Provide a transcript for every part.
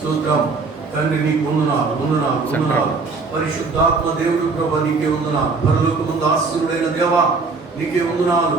స్తోత్రం తండ్రి, నీకు వందనాలు. పరిశుద్ధాత్మ దేవుడు ప్రభా, నీకే వందనాలు. పరలోకమందు ఆశీనుడైన దేవా, నీకే వందనాలు.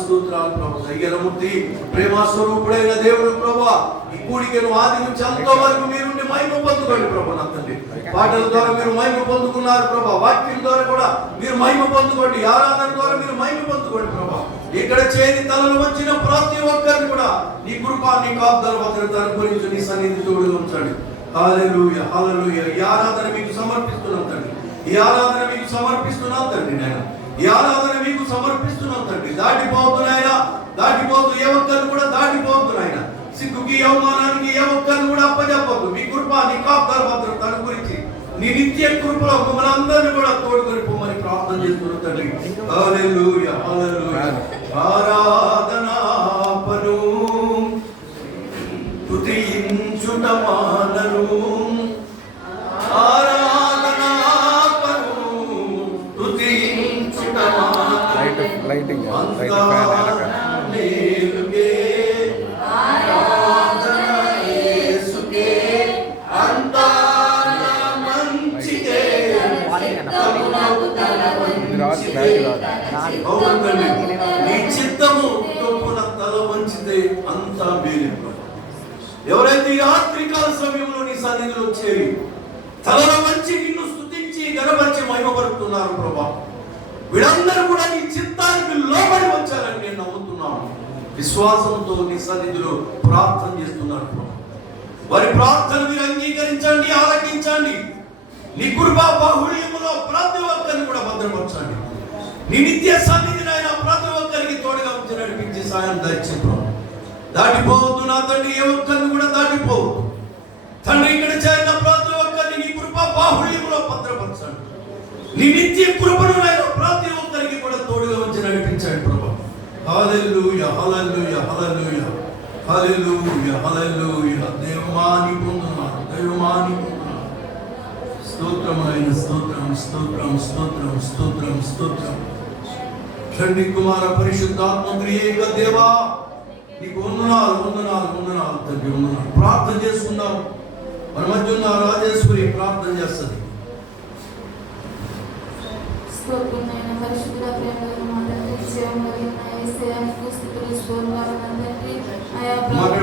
స్తోత్రాలు ప్రభా. దయ్యలమూర్తి, ప్రేమ స్వరూపుడైన దేవుడు ప్రభా, ఈ కూడికను ఆది నుంచి అంత వరకు మీరుండి మహిమ పొందుకోండి ప్రభా. నా తండ్రి, పాటల ద్వారా మీరు మహిమ పొందుకున్నారు ప్రభా. వాక్యం ద్వారా కూడా మీరు మహిమ పొందుకోండి. ఆరాధన ద్వారా మీరు మహిమ పొందుకోండి ప్రభా. ఇక్కడ చేరి తలలు వచ్చిన ప్రతి ఒక్కరిని కూడా నీ కృప, నీ కాపుదల భద్రత అనుగ్రహించి నీ సన్నిధి తోడుగా ఉంచండి. హల్లెలూయా, హల్లెలూయా. ఈ ఆరాధన మీకు సమర్పిస్తున్నాం తండ్రి. ఈ ఆరాధన మీకు సమర్పిస్తున్నాం తండ్రి. నాయన, ఈ ఆరాధన మీకు సమర్పిస్తున్నాం తండ్రి. దాటిపోతూ ఏ ఒక్కరిని కూడా దాటిపోతున్నాయన. సిగ్గుకి, అవమానానికి ఏ ఒక్కరిని కూడా అప్పజెప్పద్దు. మీ కృప, నీ కాపుదల భద్రత అనుగ్రహించి నీ నిత్య కృపలో మమ్మల్ని అందరినీ కూడా తోడుకొని పోమని ప్రార్థన చేస్తున్నాం తండ్రి. హల్లెలూయా, హల్లెలూయా. ఆరాధనాపను స్తుతించుట మానను, ఆరాధనాపను స్తుతించుట మానను. మేలుకే ఆరాధన యేసుకే, అంతా మంచికే. నీ చిత్తము చొప్పున తల వంచితే అంతా మేలు. ఎవరైతే ఈ రాత్రికాల సమయంలో నీ సన్నిధిలో చేరి తలలో వంచి నిన్ను స్తుతించి గణపరిచి మహిమపరుస్తున్నారు ప్రభా, వీళ్ళందరూ కూడా నీ చిత్తానికి లోబడి వచ్చారని నేను నమ్ముతున్నాను. విశ్వాసంతో నీ సన్నిధిలో ప్రార్థన చేస్తున్నారు ప్రభా. వారి ప్రార్థన మీరు అంగీకరించండి, ఆలకించండి. నీ కృపా బాహుళ్యములో ప్రతి ఒక్కరిని కూడా భద్రపరచండి. నీ నిత్య సన్నిధిని ఆయన ప్రతి ఒక్కరికి తోడుగా ఉంచి నడిపించి సాయం దయచేయండి. దాటిపోవద్దు నా తండ్రి, ఏ ఒక్కరిని కూడా దాటిపోవద్దు తండ్రి. ఇక్కడ చేరిన ప్రతి ఒక్కరిని నీ కృపా బాహుళ్యములో భద్రపరచండి. నీ నిత్య కృపను ఆయన ప్రతి ఒక్కరికి కూడా తోడుగా ఉంచి నడిపించండి ప్రభా. హల్లెలూయా, హల్లెలూయా, హల్లెలూయా, హల్లెలూయా, హల్లెలూయా. దైవమాని పొందున్నాను, దైవమాని పొందున్నాను. స్తోత్రమైన స్తోత్రం, స్తోత్రం, స్తోత్రం, స్తోత్రం, స్తోత్రం. తండ్రి, కుమార, పరిశుద్ధాత్మ త్రియేక దేవా, నీకు వందనాలు తండ్రి, వందనాలు. ప్రార్థన చేసుకుందాం. మన మధ్య ఉన్న రాజేశ్వరి ప్రార్థన చేస్తుంది.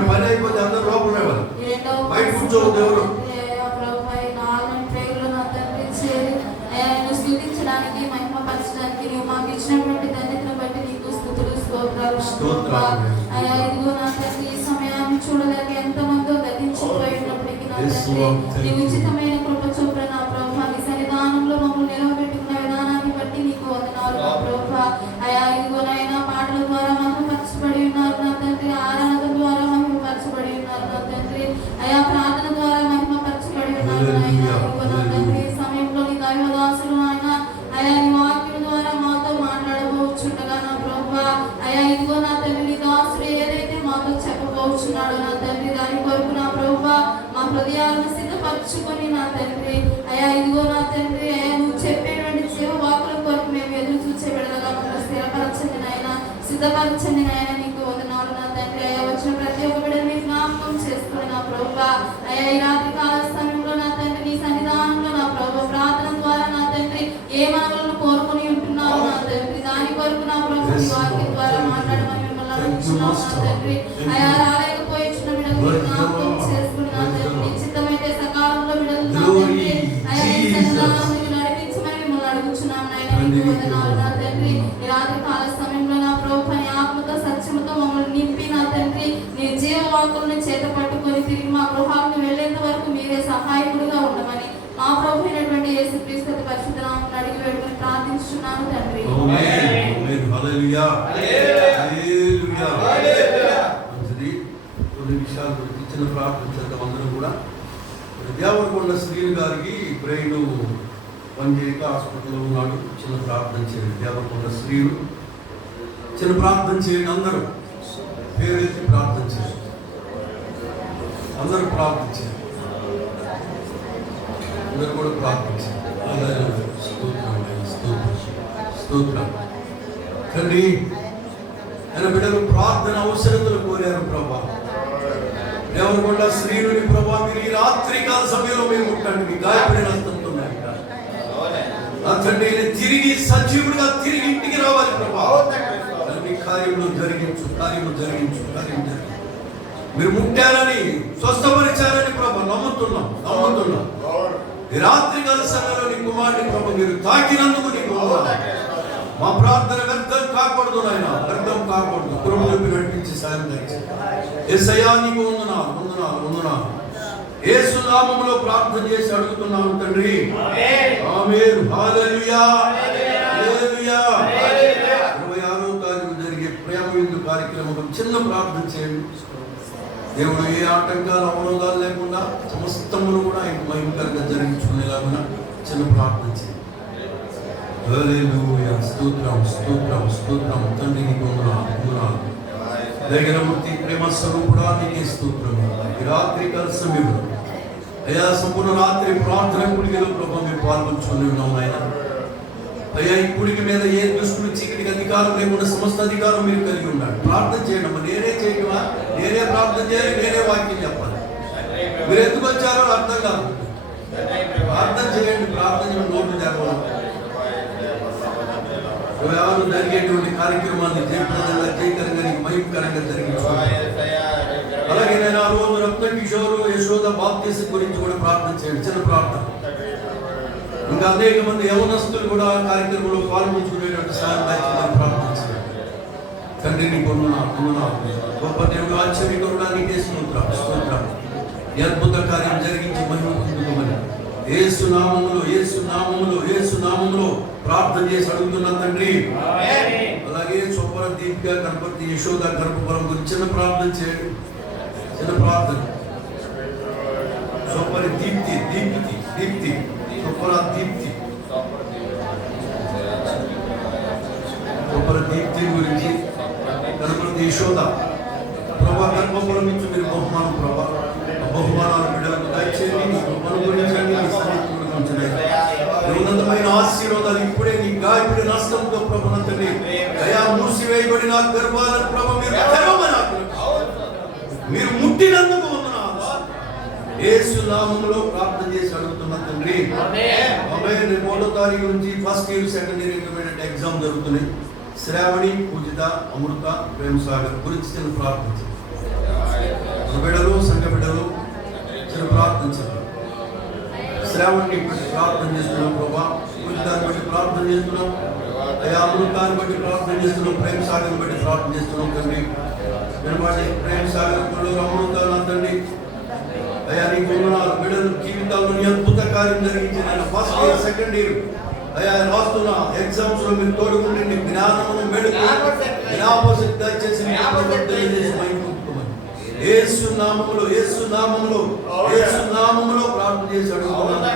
పని అయిపోతే అందరూ లోపల బయట కూర్చోవద్దు ఎవరు. స్థుతించడానికి, మహిమపరచడానికి నువ్వు మాకు ఇచ్చినటువంటి ధన్యతను బట్టి నీకు స్తుతులు, స్తోత్రాలు. ఇదిగో నా తండ్రి, ఈ సమయాన్ని చూడలేక ఎంతమందో గతించిపోయినప్పటికీ నా తండ్రి, నీ ఉచితమైన కృప చొప్పున నా ప్రభువా, నీ సన్నిధానంలో మమ్మల్ని నిలవబెట్టుకున్న విధానాన్ని బట్టి నీకు వందనాలు నా ప్రభువా. ఇదిగో నాయనా, పాటల ద్వారా మహిమపరచబడి ఉన్నారు నా తండ్రి, ఆరాధన ద్వారా మహిమపరచబడి ఉన్నారు నా తండ్రి, ప్రార్థన ద్వారా మహిమపరచబడి ఉన్నారు నాయనా. ఇదిగో నా తండ్రి, ఈ సమయంలో నీ దైవదాసులు నాయన నీ వాక్యం ద్వారా మాతో మాట్లాడబోచుండగా నా ప్రభువా, ఇదిగో నా తండ్రి, నీ దాసుడు ఏదైతే మాతో చెప్పబోచున్నాడో నా తండ్రి, దాని కొరకు నా ప్రభువా మా హృదయాలను సిద్ధపరచుకొని నా తండ్రి, ఇదిగో నా తండ్రి, నువ్వు చెప్పేటువంటి జీవ వాకుల కొరకు మేము ఎదురు చూసే విడదగా మమ్మల్ని స్థిరపరచండి నాయన, సిద్ధపరచండి నాయన. నీకు వందనాలు నా తండ్రి. వచ్చిన ప్రతి ఒక్క బిడ్డని మీ జ్ఞాపకం చేసుకుని నా ప్రభువా, ఈ రాత్రి కాల సమయంలో నా తండ్రి, నీ సన్నిధానంలో నా ప్రభువా, ప్రార్థన ద్వారా నా తండ్రి ఏ మనవులను కోరుకుని ఉంటున్నావు నా తండ్రి, దాని కొరకు నా ప్రభువా నీ వాక్యం ద్వారా మాట్లాడమని మిమ్మల్ని అడుగుతున్నావు నా తండ్రి. రాలేకపోయి చిన్న బిడ్డలు జ్ఞాపకం చేసుకుని నా తండ్రి, నిశ్చితమైతే సకాలంలో బిడ్డలు నా తండ్రి ఈ సన్నిధానానికి నడిపించమని మిమ్మల్ని అడుగుతున్నాం నాయన. నీకు వందనాలు నా తండ్రి. ఈ రాత్రి కాల సమయంలో నా ప్రభువా నీ ఆత్మతో సత్యముతో మమ్మల్ని నింపి నా తండ్రి, నీ జీవ వాక్కులను చేత పట్టుకొని తిరిగి మా గృహాలకు వెళ్లేంత వరకు మీరే సహాయకుడిగా ఉండమని మా ప్రభు అయినటువంటి యేసుక్రీస్తు పరిశుద్ధ నామమున అడిగి వేడుకొని ప్రార్థించుచున్నాను తండ్రి. హల్లెలూయా, హల్లెలూయా, హల్లెలూయా. కొన్ని విషయాలు గురించి చిన్న ప్రార్థన చేద్దాం అందరం కూడా. దేవరకొండ శ్రీను గారికి బ్రెయిన్ పనిచేయక హాస్పిటల్లో ఉన్నాడు. చిన్న ప్రార్థన చేయండి. దేవరకొండ శ్రీను చిన్న ప్రార్థన చేయండి. అందరూ పేరెత్తి ప్రార్థన చేయండి. అందరూ ప్రార్థించండి. అందరూ కూడా ప్రార్థించండి. స్తోత్రం తండ్రి. ఆయన బిడ్డలు ప్రార్థన అవసరతలు కోరారు ప్రభా. దేవరకొండ శ్రీనుని ప్రభా మీరు ఈ రాత్రికాల సమయంలో మీరు ముట్టండి. మీ గాయపడిన హస్తంతో అతన్ని తిరిగి సజీవుడిగా తిరిగి ఇంటికి రావాలి ప్రభా. మీ కార్యములు జరిగించు, కార్యము జరిగించు, కార్యం జరిగించు. మీరు ముట్టారని, స్వస్థపరిచారని ప్రభా నమ్ముతున్నాం. ఈ రాత్రికాల సమయంలో నీ కుమారుని ప్రభా మీరు తాకినందుకు నీకు మా ప్రార్థన వ్యర్థం కాకూడదు నాయన, వ్యర్థం కాకూడదు. కుటుంబం నడిపించి సాయం దయచేయండి. యేసయ్యా నీకు వందనాలు. యేసు నామములో ప్రార్థన చేసి అడుగుతున్నాను తండ్రి. ఆమేన్. హల్లెలూయా. 26వ తారీఖు జరిగే ప్రేమ విందు కార్యక్రమం చిన్న ప్రార్థన చేయండి. దేవుడు ఏ ఆటంకాలు అవరోధాలు లేకుండా సమస్తమును కూడా ఆయన భయంకరంగా జరిగించుకునేలాగా చిన్న ప్రార్థన చేయండి. హల్లెలూయా. స్తోత్రం తండ్రి నీకు వందనాలు. దయగలమూర్తి ప్రేమ స్వరూపుడా నీకే స్తోత్రం. ఈ రాత్రికాల సమయంలో అయ్యా సంపూర్ణ రాత్రి ప్రార్థన కూడికలో ప్రభావం మీరు పాల్గొంచుకుని ఉన్నాం ఆయన. అయ్యా ఈ కూడిక మీద ఏ దుష్టుడు చీకటికి అధికారం లేకుండా సమస్త అధికారం మీరు కలిగి ఉన్నాడు. ప్రార్థన చేయండి అమ్మా. నేనే చేయటమా? నేనే ప్రార్థన చేయాలి, నేనే వాక్యం చెప్పాలి. మీరు ఎందుకు వచ్చారో అర్థం కాదు. ప్రార్థన చేయండి, ప్రార్థన చేయడం నోటు జరగవాలి. ఎవరు జరిగేటువంటి కార్యక్రమాన్ని జయకరంగా భయంకరంగా జరిగించుకోవాలి. అలాగే నేను ఆ రోజు రక్త కిషోరు యశోద బాప్తిసం గురించి కూడా ప్రార్థన చేయండి, చిన్న ప్రార్థన. ఇంకా అనేక మంది యవనస్తులు కూడా కార్యక్రమంలో పాల్గొంచుకునేటువంటి సాయం ప్రార్థన చేయండి. తండ్రి నీకు వందనాలు. గొప్ప దేవుడు ఆశ్చర్యకరుడా నీకే స్తోత్రం. ఈ అద్భుత కార్యం జరిగించి మహిమ పొందుకోమని యేసు నామములో ప్రార్థన చేసి అడుగుతున్నా తండ్రి. అలాగే చొప్పర దీపిక గణపతి యశోద గర్భఫలం గురించి చిన్న ప్రార్థన చేయండి, చిన్న ప్రార్థన. చొప్పరి దీప్తి చొప్పర దీప్తి గురించి గణపతి యశోద ప్రభా గర్భఫలం నుంచి మీరు బహుమానాలు బిడ్డలకు దయచేయండి. ఉన్నతమైన ఆశీర్వాదాలు ఇప్పుడే నీ గాయపడి నష్టంతో ప్రభుత్వండి దయా మూసివేయబడిన గర్భాలను ప్రభు మీరు ముట్టినందుకు వందనాలు. యేసు నామములో ప్రార్థన చేసి అడుగుతున్నా తండ్రి. 3వ తారీఖు నుంచి first year second year intermediate exam జరుగుతున్నాయి. శ్రావణి, పూజిత, అమృత, ప్రేమ సాగర్ గురించి చిన్న ప్రార్థించారు. బిడ్డలు, సంఘ బిడ్డలు చిన్న ప్రార్థించారు. శ్రావణిని బట్టి ప్రార్థన చేస్తున్నాం ప్రభా. పూజితాన్ని బట్టి ప్రార్థన చేస్తున్నాం. అమృతాన్ని బట్టి ప్రార్థన చేస్తున్నాం. ప్రేమ సాగర్ని బట్టి ప్రార్థన చేస్తున్నాం తండ్రి. వినబడి ప్రేమ సాగర్ అమృతాలు అంతండి. అయ్యా నీకు వందనాలు. బిడ్డలు జీవితాల్లో అద్భుత కార్యం జరిగించిన ఫస్ట్ ఇయర్ సెకండ్ ఇయర్ అయ్యా రాస్తున్న ఎగ్జామ్స్ లో మీరు తోడుకుండి జ్ఞానమును మెడుకు జ్ఞాపశక్తి దయచేసి యేసు నామములో ప్రార్థన చేసి అడుగుతున్నాను.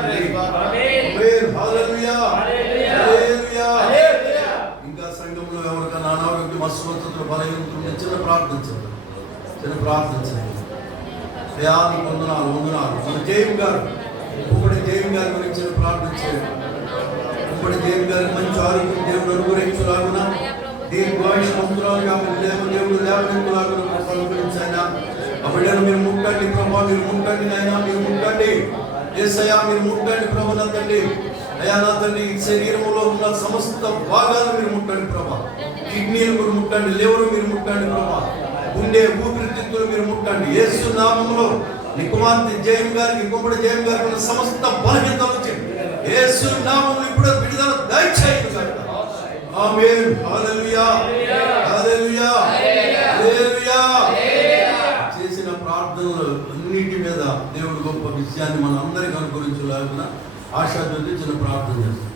ఇంకా సంఘంలో ఎవరికైనా అనారోగ్యం, అస్వస్థతలు, బలహీనతలు చిన్న ప్రార్థించండి. నీకు వందనాలు. మన జయం గారు గురించి ప్రార్థించండి. ఇప్పుడు దేవి గారికి మంచి ఆరోగ్యం దేవుడు అనుగ్రహించులాగున దీర్ఘాయుష్మంతురాలుగా దేవుడు లేవనెత్తులాగున అనుగ్రహించైనా ఆ బిడ్డను మీరు ముట్టండి ప్రభా. మీరు ముట్టండి నాయనా, మీరు ముట్టండి యేసయ్యా, మీరు ముట్టండి ప్రభు. నా తండ్రి అయ్యా, నా తండ్రి శరీరంలో ఉన్న సమస్త భాగాలు మీరు ముట్టండి ప్రభా. కిడ్నీలు మీరు ముట్టండి, లివర్ మీరు ముట్టండి ప్రభా. గుండె, ఊపిరితిత్తులు మీరు ముట్టండి. యేసు నామములో నీ కుమార్తె జయం గారికి, ఇంకొకటి జయం గారికి ఉన్న సమస్త బలహీనతలు వచ్చండి. యేసు నామములో ఇప్పుడు విడుదల దయచేయండి కనుక. ఆమేన్. హల్లెలూయా. చేసిన ప్రార్థనలు అన్నిటి మీద దేవుడు గొప్ప విషయాన్ని మన అందరికీ అనుగ్రహించలాగున ఆశాజ్యోతి చిన్న ప్రార్థన చేస్తాం.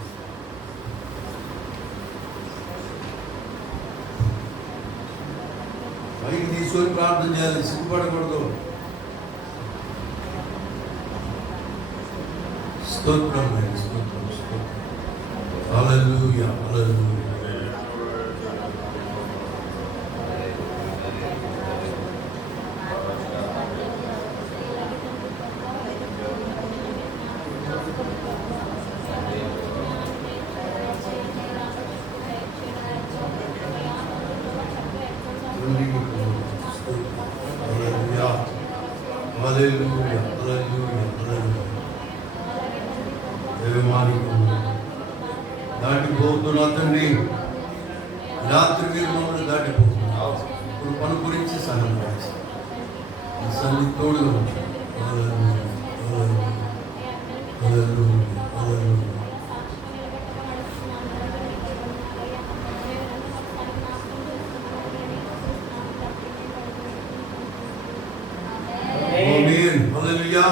పైకి తీసుకొని ప్రార్థన చేయాలి, సిగ్గుపడకూడదు. స్తోత్రం. హల్లెలూయా. హల్లెలూయా, హల్లెలూయా, హల్లెలూయా. దేవమానికము దాటిపోతున్నా తండ్రి, రాత్రి మీరు మమ్మల్ని దాటిపోతున్నారు. ఇప్పుడు పని గురించి సహాయం చేస్తాం. ఈ సన్ని తోడుగా ఉంటాం. హల్లెలూయా, హల్లెలూయా, హల్లెలూయా,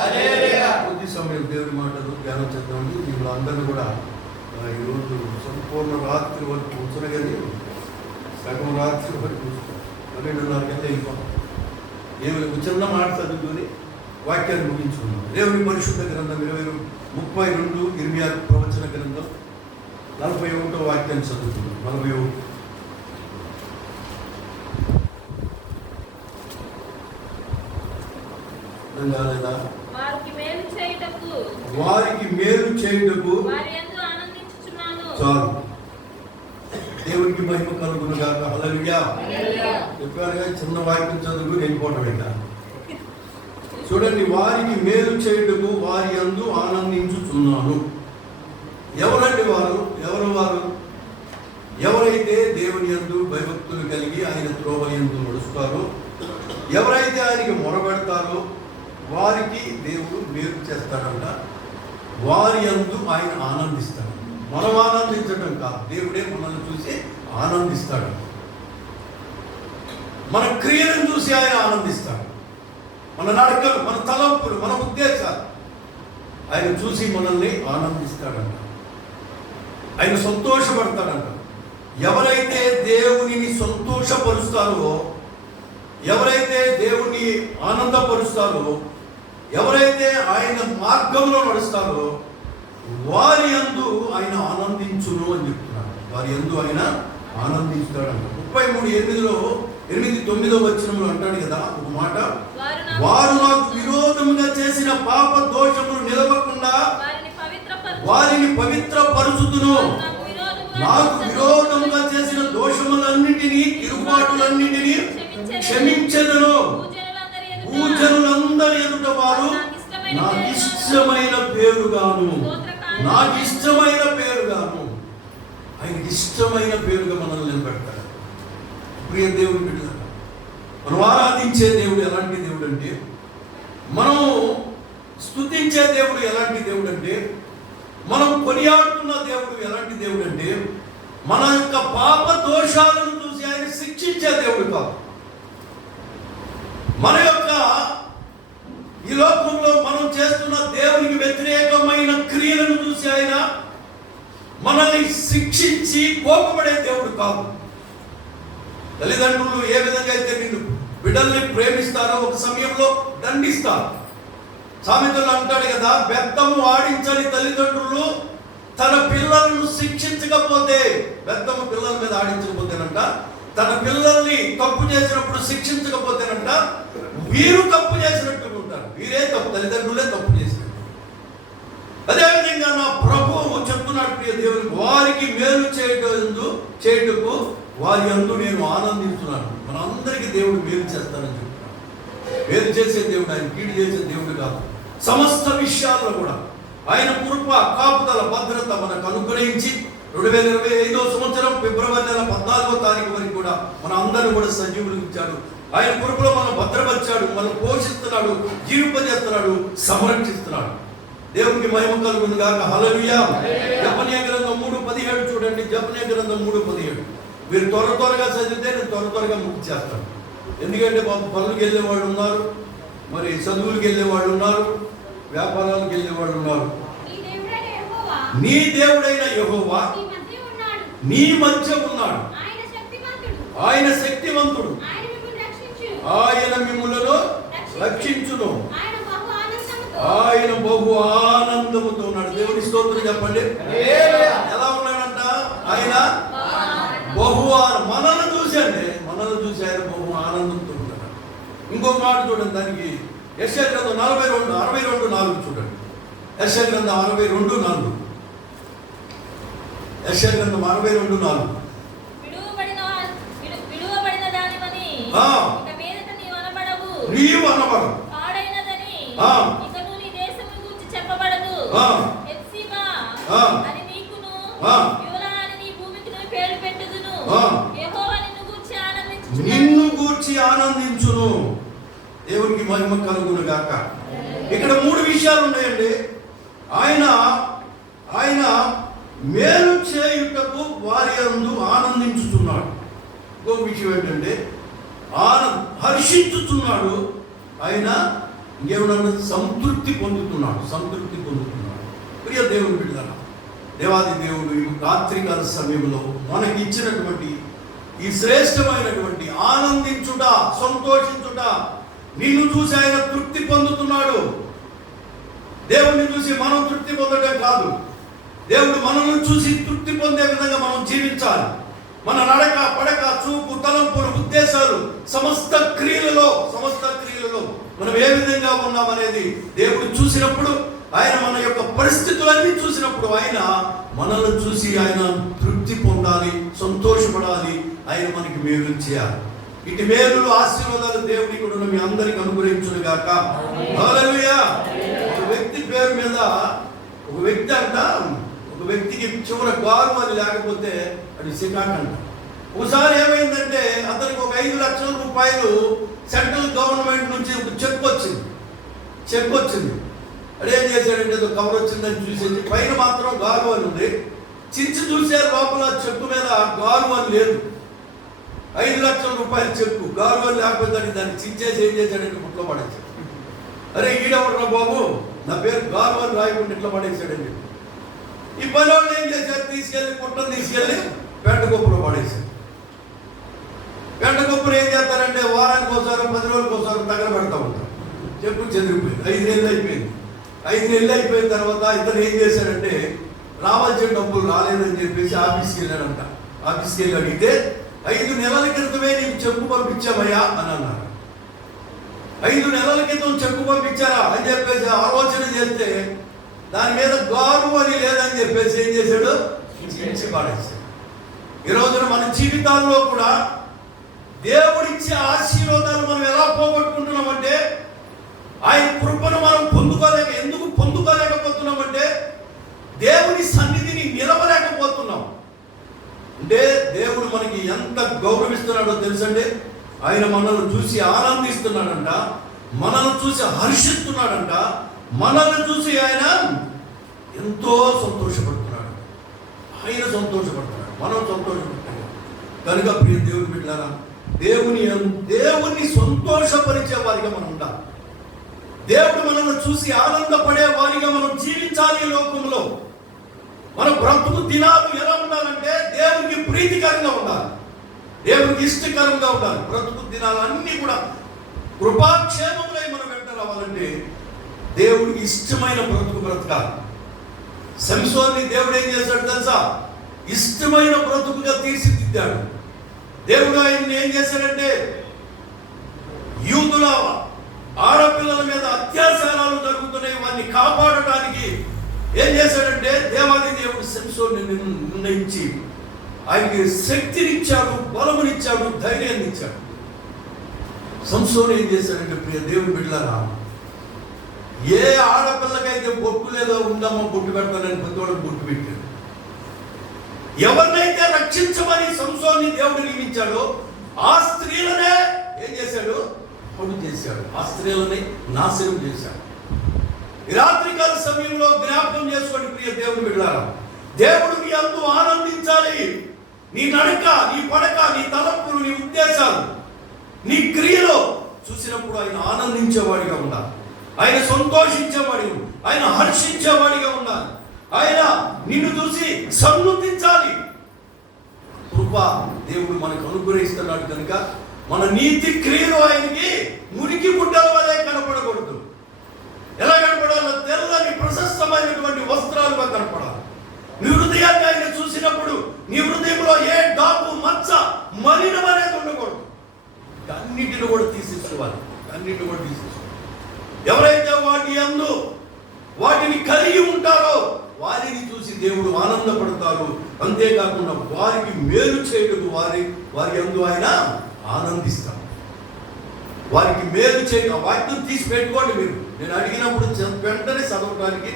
హల్లెలూయా. కొద్ది సమయం దేవుడి మాటలు ధ్యానం చేద్దామండి. మిమ్మల్ని అందరినీ కూడా ఈరోజు సంపూర్ణ రాత్రి వరకు కూర్చొని కానీ సగం రాత్రి వరకు కూర్చొని 12:30 వెళ్ళిపోతాం. దేవుని చిన్న మాట చదువుకొని వాక్యాన్ని ముగించుకున్నాం. దేవుని పరిశుద్ధ గ్రంథం 32 26 ప్రవచన గ్రంథం 41వ వాక్యాన్ని చదువుతున్నాం. 41 లేదా వారికి మేలు చేయుటకు చాలు. దేవునికి మహిమ కలుగును గాక. హల్లెలూయా. చెప్పారుగా చిన్న వాక్యం చదువు వెళ్ళిపోవటం ఇంకా. చూడండి, వారికి మేలు చేయుటకు వారి యందు ఆనందించుచున్నాను. ఎవరండి వారు? ఎవరు వారు? ఎవరైతే దేవుని యందు భయభక్తులు కలిగి ఆయన త్రోవ యందు నడుస్తారో, ఎవరైతే ఆయనకి మొరబెడతారో వారికి దేవుడు మేలు చేస్తాడంట. వారి యందు ఆయన ఆనందిస్తాడు. మనం ఆనందించడం కాదు, దేవుడే మనల్ని చూసి ఆనందిస్తాడు. మన క్రియలను చూసి ఆయన ఆనందిస్తాడు. మన నడకలు, మన తలంపులు, మన ఉద్దేశాలు ఆయన చూసి మనల్ని ఆనందిస్తాడంట. ఆయన సంతోషపడతాడంట. ఎవరైతే దేవునిని సంతోషపరుస్తారో, ఎవరైతే దేవుని ఆనందపరుస్తారో, ఎవరైతే ఆయన మార్గంలో నడుస్తారో వారి యందు ఆయన ఆనందించును అని చెప్తున్నాడు. వారి యందు ఆయన ఆనందిస్తాడంట. 33:8-9 వచనంలో అంటాడు కదా ఒక మాట, వారు నాకు విరోధముగా చేసిన పాప దోషములు నిలవకుండా వారిని పవిత్రపరుచుదును. నాకు విరోధముగా చేసిన దోషములన్నిటినీ, తిరుగుబాటులన్నిటినీ క్షమించెదను. భూజనులందరి ఎదుట వారు నాకు ఇష్టమైన పేరుగాను, నాకు ఇష్టమైన పేరుగాను, ఆయనకి ఇష్టమైన పేరుగా మనల్ని నిలబెడతాడు. ప్రియ దేవుని బిడ్డ, మనం ఆరాధించే దేవుడు ఎలాంటి దేవుడు అంటే, మనం స్తుతించే దేవుడు ఎలాంటి దేవుడు అంటే, మనం కొనియాడుతున్న దేవుడు ఎలాంటి దేవుడు అంటే, మన యొక్క పాప దోషాలను చూసి ఆయన శిక్షించే దేవుడు కాదు. మన యొక్క ఈ లోకంలో మనం చేస్తున్న దేవునికి వ్యతిరేకమైన క్రియలను చూసి ఆయన మనల్ని శిక్షించి కోపపడే దేవుడు కాదు. తల్లిదండ్రులు ఏ విధంగా అయితే నిన్ను బిడ్డల్ని ప్రేమిస్తారో ఒక సమయంలో దండిస్తారు. సామెతలు అంటాడు కదా, బెత్తము ఆడించని తల్లిదండ్రులు తన పిల్లలను శిక్షించకపోతే, బెత్తము పిల్లల మీద ఆడించకపోతేనంట, తన పిల్లల్ని తప్పు చేసినప్పుడు శిక్షించకపోతేనంట వీరు తప్పు చేసినట్టు ఉంటారు. వీరే తప్పు, తల్లిదండ్రులే తప్పు చేసినట్టు. అదేవిధంగా నా ప్రభువు చెప్తున్నాడు, ప్రియ దేవునికి వారికి మేలు చేయుటకు వారి యందు నేను ఆనందిస్తున్నాను. మనందరికీ దేవుడు మేలు చేస్తానని చెప్తున్నాడు. మేలు చేసే దేవుడు, ఆయన కీడు చేసే దేవుడు కాదు. సమస్త విషయాల్లో కూడా ఆయన కృప, కాపుదల, భద్రత మనకు అనుగ్రహించి 2025వ సంవత్సరం ఫిబ్రవరి నెల 14వ తారీఖు వరకు కూడా మన అందరూ కూడా సజీవులు ఇచ్చాడు. ఆయన కృపలో మనం భద్రపరిచాడు, మనం పోషిస్తున్నాడు, జీవింపజేస్తున్నాడు, సంరక్షిస్తున్నాడు. దేవునికి మహిమ కలుగును గాక. హల్లెలూయా. జెఫన్యా గ్రంథం 3:17 చూడండి. జెఫన్యా గ్రంథం 3:17. మీరు త్వరగా చదివితే నేను త్వరగా ముక్తి చేస్తాను. ఎందుకంటే బాబు పనులకు వెళ్ళే వాళ్ళు ఉన్నారు, మరి చదువులకు వెళ్ళే వాళ్ళు ఉన్నారు, వ్యాపారాలకు వెళ్ళే వాళ్ళు ఉన్నారు. నీ దేవుడైన యెహోవా నీ మధ్య ఉన్నాడు. ఆయన శక్తివంతుడు, ఆయన మిమ్ములను రక్షించును. ఆయన బహు ఆనందముతో ఉన్నాడు. దేవుని స్తోత్రం చెప్పండి. ఎలా ఉన్నాడంట? ఆయన బహు మనల్ని చూసండి, మనల్ని చూసి ఆయన బహు ఆనందంతో ఉన్నాడు. ఇంకో మాట చూడండి, దానికి యెషయా గ్రంథం 62:4 చూడండి. యెషయా గ్రంథం 62:4. యెషయా గ్రంథం 62:4. లీవ్ అనబడదు. పాడైనదని ఆ. ఇకను నీ దేశమును గూర్చి చెప్పబడదు. ఆ. హెప్సిబా ఆ. అని నీకును ఆ. యూదా అని నీ భూమికి పేరు పెట్టుదును. ఆ. యెహోవా నిన్ను గూర్చి ఆనందించుచున్నాడు. నిన్ను గూర్చి ఆనందించును. దేవునికి మహిమ కలుగును గాక. ఇక్కడ 3 విషయాలు ఉన్నాయండి. ఆయన మేలు చేయుటకు వారి యందు ఆనందించుతున్నాడు. ఇంకొక విషయం ఏంటంటే హర్షించుతున్నాడు. ఆయన ఇంకేమన్నా సంతృప్తి పొందుతున్నాడు. ప్రియ దేవుని బిడ్డలారా, దేవాది దేవుడు ఈ రాత్రికాల సమయంలో మనకి ఇచ్చినటువంటి ఈ శ్రేష్టమైనటువంటి ఆనందించుట, సంతోషించుట, నిన్ను చూసి ఆయన తృప్తి పొందుతున్నాడు. దేవుడిని చూసి మనం తృప్తి పొందడం కాదు, దేవుడు మనల్ని చూసి తృప్తి పొందే విధంగా మనం జీవించాలి. మన నడక, పడక, చూపు, తలంపులు, ఉద్దేశాలు, సమస్త క్రియలలో మనం ఏ విధంగా ఉన్నామనేది దేవుడు చూసినప్పుడు, ఆయన మన యొక్క పరిస్థితులన్నీ చూసినప్పుడు ఆయన మనల్ని చూసి ఆయన తృప్తి పొందాలి, సంతోషపడాలి. ఆయన మనకి మేలు చేయాలి. ఇటు మేలులు, ఆశీర్వాదాలు దేవుడి కూడా మీ అందరికి అనుగ్రహించును గాక. హల్లెలూయా. ఒక వ్యక్తి పేరు మీద ఒక వ్యక్తికి చివర గారు అని లేకపోతే అది సికాకంట. ఒకసారి ఏమైందంటే అతనికి ఒక 5 లక్షల రూపాయలు సెంట్రల్ గవర్నమెంట్ నుంచి ఒక చెక్ వచ్చింది. అదేం చేశాడంటే ఏదో కవర్ వచ్చిందని చూసేసి పైన మాత్రం గారు అని ఉంది. చించి చూసే లోపల చెక్కు మీద గారు అని లేదు. 5 లక్షల రూపాయల చెక్కు గారు అని లేకపోతే దాన్ని చించేసి ఏం చేశాడంటే పుట్లో పడేసాడు. అరే ఈడెవడరా బాబు, నా పేరు గారు అని రాయకుండా ఇట్లా పడేసాడని. ఈ పని వాళ్ళు ఏం చేశారు, పుట్టను తీసుకెళ్ళి పెంటగొప్పలో పడేశారు. పెంటగొప్పలు ఏం చేస్తారంటే వారానికి ఒకసారి 10 రోజులకు ఒకసారి తగలబెడతా ఉంటారు. చెప్పు చెదిరిపోయింది. 5 నెలలు అయిపోయింది. 5 నెలలు అయిపోయిన తర్వాత ఇతను ఏం చేశాడంటే రావాల్సిన డబ్బులు రాలేదని చెప్పేసి ఆఫీస్కి వెళ్ళాడంట. ఆఫీస్కి వెళ్ళి అడిగితే 5 నెలల క్రితమే నీకు చెక్కు పంపించామయ్యా అని అన్నారు. 5 నెలల క్రితం చెక్కు పంపించారా అని చెప్పేసి ఆలోచన చేస్తే దాని మీద గారు అని లేదని చెప్పేసి ఏం చేశాడు, చించి పాడేశాడు. ఈ రోజున మన జీవితాల్లో కూడా దేవుడిచ్చే ఆశీర్వాదాలు మనం ఎలా పోగొట్టుకుంటున్నామంటే, ఆయన కృపను మనం ఎందుకు పొందుకోలేకపోతున్నామంటే దేవుని సన్నిధిని నిలవలేకపోతున్నాం. అంటే దేవుడు మనకి ఎంత గౌరవిస్తున్నాడో తెలుసండి. ఆయన మనల్ని చూసి ఆనందిస్తున్నాడంట, మనల్ని చూసి హర్షిస్తున్నాడంట, మనల్ని చూసి ఆయన ఎంతో సంతోషపడుతున్నాడు. ఆయన సంతోషపడుతున్నాడు, మనం సంతోషపడుతున్నాం. కనుక ప్రియ దేవుని బిడ్డలారా, దేవుని సంతోషపరిచే వారిగా మనం ఉండాలి. దేవుడు మనల్ని చూసి ఆనందపడే వారిగా మనం జీవించాలి. ఈ లోకంలో మన బ్రతుకు దినాలు ఎలా ఉండాలంటే దేవునికి ప్రీతికరంగా ఉండాలి, దేవునికి ఇష్టకరంగా ఉండాలి. బ్రతుకు దినాలు అన్నీ కూడా కృపాక్షేమములై మనం వెంట రావాలంటే దేవుడికి ఇష్టమైన బ్రతుకు బ్రతకాలి. సంసోన్ని దేవుడు ఏం చేశాడు తెలుసా, ఇష్టమైన బ్రతుకుగా తీర్చిదిద్దాడు. దేవుడు ఆయన్ని ఏం చేశాడంటే యూదుల ఆడపిల్లల మీద అత్యాచారాలు జరుగుతున్నాయి, వారిని కాపాడటానికి ఏం చేశాడంటే దేవాది దేవుడు సంసోన్ని నిర్ణయించి ఆయనకి శక్తినిచ్చాడు, బలమునిచ్చాడు, ధైర్యాన్ని ఇచ్చాడు. సంసోను ఏం చేశాడంటే ప్రియ దేవుని బిడ్డలారా, ఏ ఆడపిల్లకైతే బొట్టు లేదో ఉండమ్మా బొట్టు పెడతానని ప్రతివాళ్ళకి బొట్టు పెట్టాడు. ఎవరినైతే రక్షించమని సంసోన్ని దేవుడు నియమించాడో ఆ స్త్రీలనే ఏం చేశాడు, పొడు చేశాడు. ఆ స్త్రీలని నాశనం చేశాడు. ఈ రాత్రికాల సమయంలో జ్ఞాపకం చేసుకోండి ప్రియ దేవుని బిడ్డలారా, దేవుడు నీ అందు ఆనందించాలి. నీ నడక, నీ పడక, నీ తలంపులు, నీ ఉద్దేశాలు, నీ క్రియలో చూసినప్పుడు ఆయన ఆనందించేవాడిగా ఉండాలి, ఆయన సంతోషించేవాడిగా, ఆయన హర్షించేవాడిగా ఉండాలి. ఆయన నిన్ను చూసి సన్నుతించాలి. కృప దేవుడు మనకు అనుగ్రహిస్తున్నాడు కనుక మన నీతి క్రియలు ఆయనకి మురికి గుడ్డల వలె కనపడకూడదు. ఎలా కనపడాలో తెల్లని ప్రశస్తమైనటువంటి వస్త్రాలుగా కనపడాలి. నీ హృదయాన్ని ఆయన చూసినప్పుడు నీ హృదయంలో ఏ డాపు, మచ్చ, మలినం అనేది ఉండకూడదు. అన్నిటిని కూడా తీసేసుకోవాలి. ఎవరైతే వాటిని కలిగి ఉంటారో వారిని చూసి దేవుడు ఆనందపడతారు. అంతేకాకుండా వారికి మేలు చేయటకు వారి యందు ఆయన ఆనందిస్తారు. వారికి మేలు చేయ. ఆ వాక్యం తీసి పెట్టుకోండి. మీరు నేను అడిగినప్పుడు వెంటనే చదవడానికి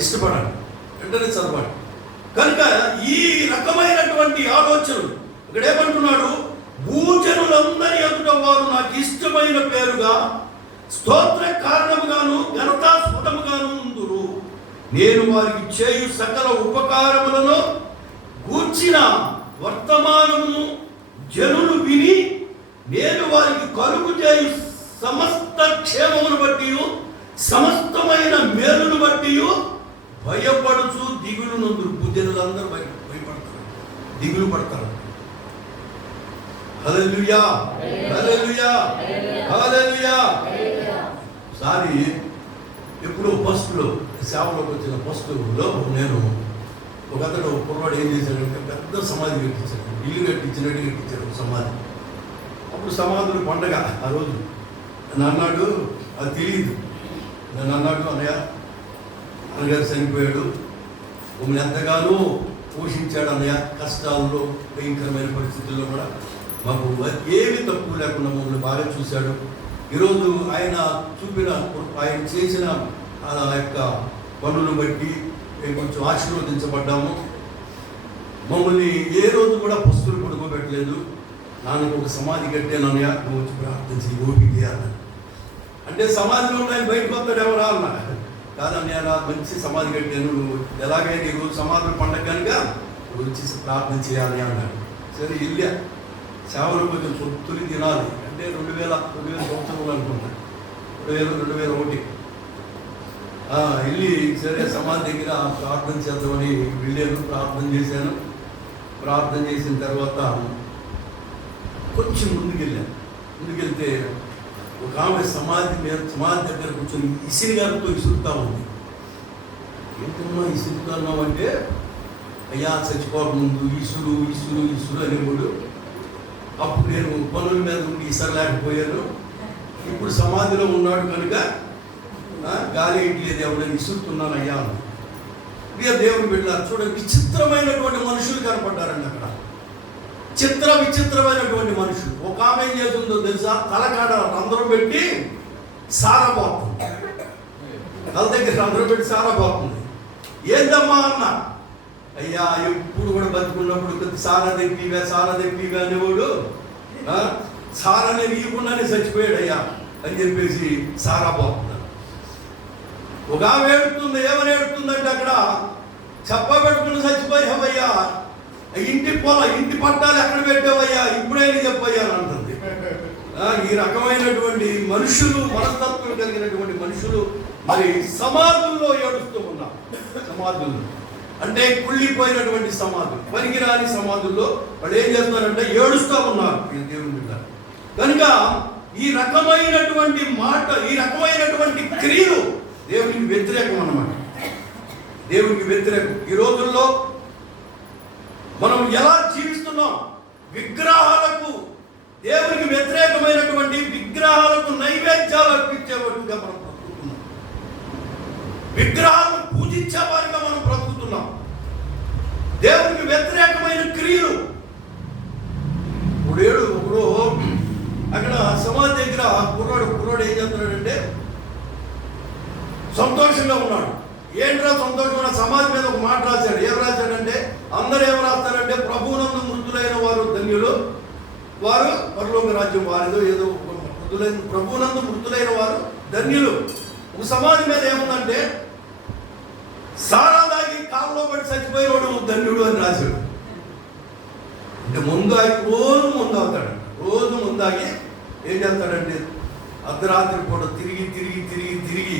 ఇష్టపడండి, వెంటనే చదవండి. కనుక ఈ రకమైనటువంటి ఆలోచనలు ఇక్కడ ఏమంటున్నాడు, భూజనులందరి ఎదుట వారు నాకు ఇష్టమైన పేరుగా స్తోత్ర కారణముగాను ఘనతాస్పదముగాను ఉందురు. నేను వారికి చేయు సకల ఉపకారములను గూర్చిన వర్తమానమును జనులు విని నేను వారికి కలుగు చేయు సమస్త క్షేమమును బట్టి సమస్తమైన మేలును బట్టి భయపడుచు దిగులు నందురు. భూజనులందరూ భయపడతారు, దిగులు పడతారు. హల్లెలూయా, హల్లెలూయా, హల్లెలూయా. సారి ఎప్పుడో ఫస్ట్లో సేవలోకి వచ్చిన ఫస్ట్లో నేను ఒక అతడు కుర్రాడు ఏం చేశాడంటే పెద్ద సమాధి కట్టించాడు, ఇల్లు కట్టించినట్టు కట్టించాడు సమాధి. అప్పుడు సమాధులు పండగ ఆ రోజు. నన్ను అన్నాడు, అది తెలియదు, నన్ను అన్నాడు, అన్నయ్య అన్నగారు చనిపోయాడు, మమ్మల్ని ఎంతగానో పోషించాడు అన్నయ్య, కష్టాల్లో భయంకరమైన పరిస్థితుల్లో కూడా మాకు ఏమి తక్కువ లేకుండా మమ్మల్ని బాగా చూశాడు. ఈరోజు ఆయన చూపిన, ఆయన చేసిన ఆ యొక్క పనులను బట్టి మేము కొంచెం ఆశీర్వదించబడ్డాము. మమ్మల్ని ఏ రోజు కూడా పస్తులు పడుకోబెట్టలేదు. నాన్నకు ఒక సమాధి కట్టాను అన్నయ్య, నువ్వు వచ్చి ప్రార్థించి ఓపిక అన్నాను. అంటే సమాధిలో ఉన్నాయి బయటకు వస్తాడు ఎవరా అన్నా. కాదన్నయ్య, నా మంచి సమాధి కట్టాను, నువ్వు ఎలాగైనా ఈరోజు సమాధులు పండగ కనుక వచ్చి ప్రార్థన చేయాలి అన్నాడు. సరే ఇల్లే సేవలు కొంచెం తొలి దినాలి, అంటే 2000 సంవత్సరంలో అనుకుంటా, 2001 వెళ్ళి సరే సమాధి దగ్గర ప్రార్థన చేద్దామని వెళ్ళాను. ప్రార్థన చేశాను. ప్రార్థన చేసిన తర్వాత కొంచెం ముందుకెళ్తే ఒక ఆమె సమాధి దగ్గర కూర్చొని ఇసిరిగారితో ఇసురుతా ఉంది. ఏంటమ్మా ఇసురుతున్నావు అంటే, అయ్యా చచ్చిపోక ముందు ఇసురు ఇసురు ఇసురు అనేవాడు. అప్పుడు నేను పనుల మీద ఉండి ఇసరలేకపోయాను. ఇప్పుడు సమాధిలో ఉన్నాడు కనుక గాలి ఇంట్లేదు, ఎవరైనా ఇసురుతున్నాను అయ్యా. ప్రియ దేవుని బిడ్డలారా, చూడండి, విచిత్రమైనటువంటి మనుషులు కనపడ్డారండి అక్కడ. విచిత్రమైనటువంటి మనుషులు. ఒక ఆమె ఏం చేస్తుందో తెలుసా, తలకాడ అందరూ పెట్టి సారబోతుంది, తల దగ్గర అందరూ పెట్టి సారబోతుంది. ఏందమ్మా అన్న, అయ్యా ఎప్పుడు కూడా బతుకున్నప్పుడు కొద్ది సారా తెప్పిగా అనేవాడు, సారా నేను ఇవ్వకుండానే చచ్చిపోయాడు అయ్యా అని చెప్పేసి సారా పోతున్నాను. ఒక ఆమె ఏడుతుంది. ఏమని ఏడుతుందంటే, అక్కడ చెప్ప పెట్టుకుని చచ్చిపోయావయ్యా, ఇంటి పట్టాలు ఎక్కడ పెట్టావయ్యా, ఇప్పుడైనా చెప్పయ్యా అని అంటుంది. ఈ రకమైనటువంటి మనుషులు, మనస్తత్వం కలిగినటువంటి మనుషులు మరి సమాధుల్లో ఏడుస్తూ ఉన్నారు. సమాధుల్లో అంటే కుళ్ళిపోయినటువంటి సమాధులు, పనికిరాని సమాధుల్లో వాళ్ళు ఏం చేస్తున్నారంటే ఏడుస్తూ ఉన్నారు దేవుని బిడ్డ. కనుక ఈ రకమైనటువంటి మాట, ఈ రకమైనటువంటి క్రియలు దేవునికి వ్యతిరేకం అన్నమాట. దేవునికి వ్యతిరేకం. ఈ రోజుల్లో మనం ఎలా జీవిస్తున్నాం, విగ్రహాలకు, దేవునికి వ్యతిరేకమైనటువంటి విగ్రహాలకు నైవేద్యాలు అర్పించేవారుగా మనం బ్రతుకుతున్నాం. విగ్రహాలను పూజించే వారిగా మనం బ్రతుకుతున్నాం. దేవునికి వ్యతిరేకమైన క్రియలు. ఇప్పుడు అక్కడ సమాధి దగ్గర కుర్రాడు ఏం చేస్తున్నాడంటే సంతోషంగా ఉన్నాడు. ఏంట్రా సంతోషం? సమాధి మీద ఒక మాట రాశాడు. ఏం రాశాడంటే, అందరూ ఏం రాస్తారంటే, ప్రభువునందు మృతులైన వారు ధన్యులు, వారు పరలోక రాజ్యం వారిదో ఏదో ప్రభువునందు మృతులైన వారు ధన్యులు. ఒక సమాధి మీద ఏముందంటే, సారా దాగి కాలంలో పడి చచ్చిపోయినవాడు ధన్యుడు అని రాశాడు. అంటే రోజు ముందాగి ఏం చేస్తాడంటే, అర్ధరాత్రి పూట తిరిగి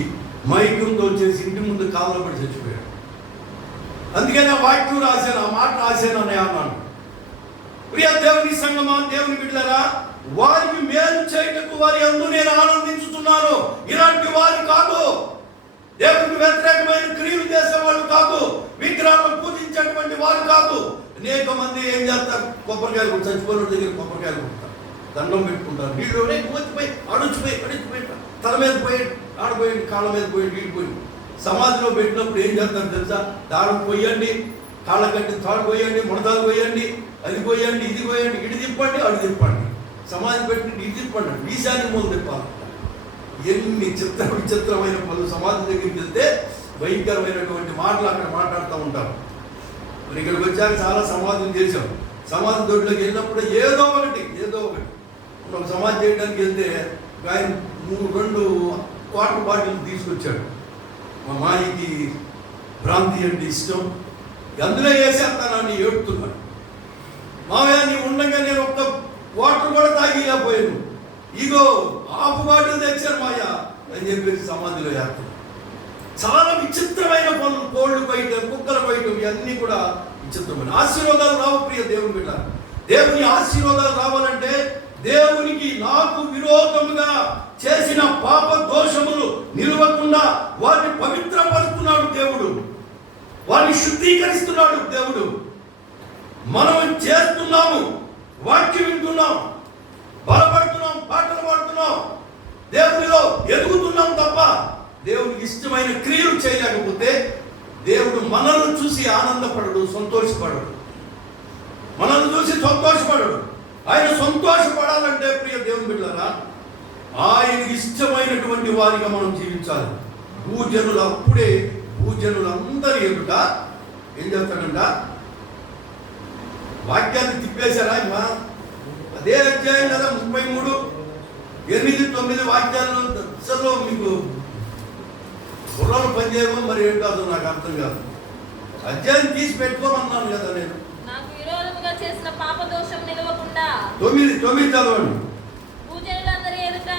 మైకంతో వచ్చేసి ఇంటి ముందు కాలంలో పడి చచ్చిపోయాడు. అందుకని ఆ వాక్యం రాశాను, ఆ మాట రాశాను అని అన్నాను. ప్రియ దేవుని సంగమా, దేవుని బిడ్డలారా, వారికి మేలు చేయటకు వారి అందు నేను ఆనందించుతున్నాను. ఇలాంటి వారు కాదు, దేవునికి వ్యతిరేకమైన క్రియలు చేసేవాళ్ళు కాదు, విగ్రహాలను పూజించేటువంటి వారు కాదు. అనేక మంది ఏం చేస్తారు, కొబ్బరికాయలు చచ్చిపోయిన దగ్గర కొబ్బరికాయలు కొడతారు, దండం పెట్టుకుంటారు. నీళ్ళు వచ్చిపోయి అడిచిపోయి తల మీద పోయి ఆడిపోయింది, కాళ్ళ మీద పోయి నీళ్ళు పోయి. సమాధిలో పెట్టినప్పుడు ఏం చేస్తారు తెలుసా, దారం పోయండి, కాళ్ళ కట్టి తాడు పోయండి, ముడతాలు పోయండి, అది పోయండి, ఇది పోయండి, ఇటు తిప్పండి, అటు తిప్పండి. సమాధి పెట్టి ఇటు తిప్పండి, ఈశాన్య మూల తిప్పాలి. ఎన్ని విచిత్రమైన పనులు. సమాధి దగ్గరికి వెళ్తే భయంకరమైనటువంటి మాటలు అక్కడ మాట్లాడుతూ ఉంటారు. మరి ఇక్కడికి వచ్చాక చాలా సమాధులు చేశాం. సమాధి దొడ్లోకి వెళ్ళినప్పుడు ఏదో ఒకటి ఒక సమాధి చేయడానికి వెళ్తే ఆయన 2 వాటర్ బాటిల్ తీసుకొచ్చాడు. మా మాయకి భ్రాంతి అంటే ఇష్టం, అందులో వేసేస్తానని ఏడుతున్నాడు. మావయ్య నీవు ఉండగా నేను ఒక్క వాటర్ కూడా తాగిలేకపోయాను, ఇగో ఆపు బాటిల్ తెచ్చాను మాయ అని చెప్పేసి సమాధిలో వేస్తాను. చాలా విచిత్రమైన పనులు, కోళ్ళు బయట, కుక్కల బయట, ఇవన్నీ కూడా విచిత్రమైన. ఆశీర్వాదాలు రావు ప్రియ దేవుని బిడ్డ. దేవుని ఆశీర్వాదాలు రావాలంటే దేవునికి నాకు విరోధముగా చేసిన పాప దోషములు నిలవకుండా వారిని పవిత్రపరుస్తున్నాడు దేవుడు, వారిని శుద్ధీకరిస్తున్నాడు దేవుడు. మనం చేస్తున్నాము, వాక్యం వింటున్నాం, బలపడుతున్నాం, పాటలు పాడుతున్నాం, దేవునిలో ఎదుగుతున్నాం తప్ప దేవునికి ఇష్టమైన క్రియలు చేయలేకపోతే దేవుడు మనల్ని చూసి ఆనందపడడు, సంతోషపడడు. మనల్ని చూసి సంతోషపడడు. ఆయన సంతోషపడాలంటే ప్రియ దేవుని బిడ్డలారా, ఆయనకి ఇష్టమైనటువంటి వారిగా మనం జీవించాలి. భూజనులందరి ఎదుట ఏం చేస్తాడంట? వాక్యాన్ని తిప్పేశారా? అదే అధ్యాయం కదా 33, 8, 9 వాక్యాలను అసలు మీకు బుర్రలు పనిచేయమో మరి ఏం కాదు, నాకు అర్థం కాదు. అధ్యాయం తీసి పెట్టుకోమన్నాను కదా నేను. నాకు విరోధముగా చేసిన పాప దోషం నిలవకుండా 9 చదవండి. భూజనులందరి ఎదుట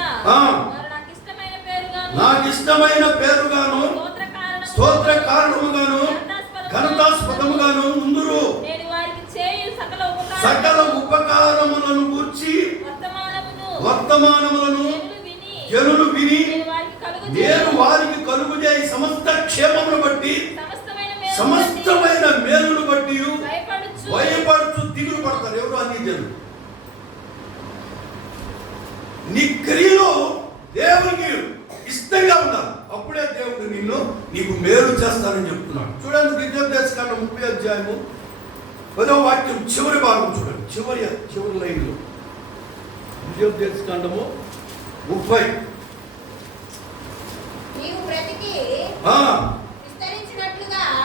నాకు ఇష్టమైన పేరుగాను స్తోత్ర కారణముగాను ఘనతాస్పదముగాను ముందురు సకల ఉపకారములను గూర్చి వర్తమానములను జనులు విని నేను వారికి కలుగుజేయి సమస్త క్షేమమును బట్టి సమస్తమైన మేలును బట్టి భయపడుచు దిగులు పడతారు. ఎవరు? అన్ని జనులు. నీ క్రియలో దేవునికి ఇష్టంగా ఉండాలి, అప్పుడే దేవుడు నీకు మేలు చేస్తానని చెప్తున్నాడు. చూడండి, ద్వితీయోపదేశకాండం 30 అధ్యాయము 10వ వాక్యం చివరి భాగం చూడండి, చివరి లైన్లో. ద్వితీయోపదేశకాండము 30.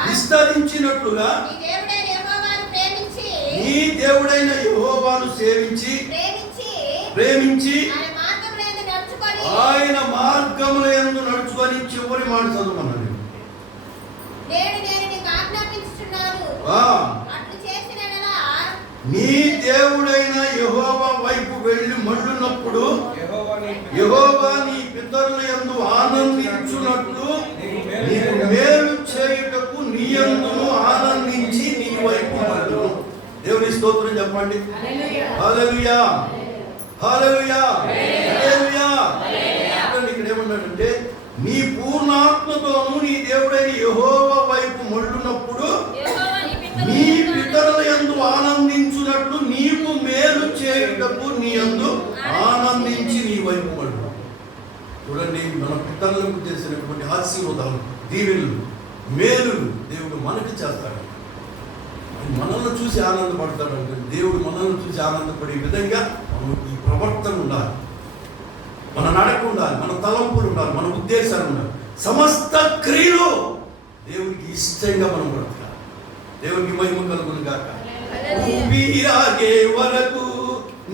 విస్తరించినట్లుగా నీ దేవుడైన యెహోవాను సేవించి ప్రేమించి ఆయన మార్గముల యందు నడుచుకొని చివరి మాట చదవమన్నాడు. నీ దేవుడైన యెహోవా వైపు వెళ్ళి మళ్ళున్నప్పుడు యెహోవా నీ పితరుల యందు ఆనందించున్నట్లు నీకు మేలు చేయుటకు నీ యందును ఆనందించి నీ వైపు మళ్ళును. దేవుని స్తోత్రం చెప్పండి. హల్లెలూయా, హల్లెలూయా, హల్లెలూయా. ఇక్కడ ఏమన్నాడంటే, నీ పూర్ణాత్మతోను నీ దేవుడైన యెహోవా వైపు మళ్ళున్నప్పుడు నీ పితరుల యందు ఆనందించున్నట్లు నీకు మేలు చేయుటకు నీ యందు ఆనందించి నీ వైపు మళ్ళు. చూడండి, మన పితరులకు చేసినటువంటి ఆశీర్వాదాలు, దీవెనలు, మేలులు దేవుడు మనకి చేస్తాడు. మనల్ని చూసి ఆనందపడతాడు. దేవుడు మనల్ని చూసి ఆనందపడే విధంగా మనం ఈ ప్రవర్తన ఉండాలి, మన నడక ఉండాలి, మన తలంపులు ఉండాలి, మన ఉద్దేశాలు ఉండాలి. సమస్త క్రియలు దేవునికి ఇష్టంగా మనం బ్రతకాలి. దేవునికి మహిమ కలుగును గాక. ఊపిరాగే వరకు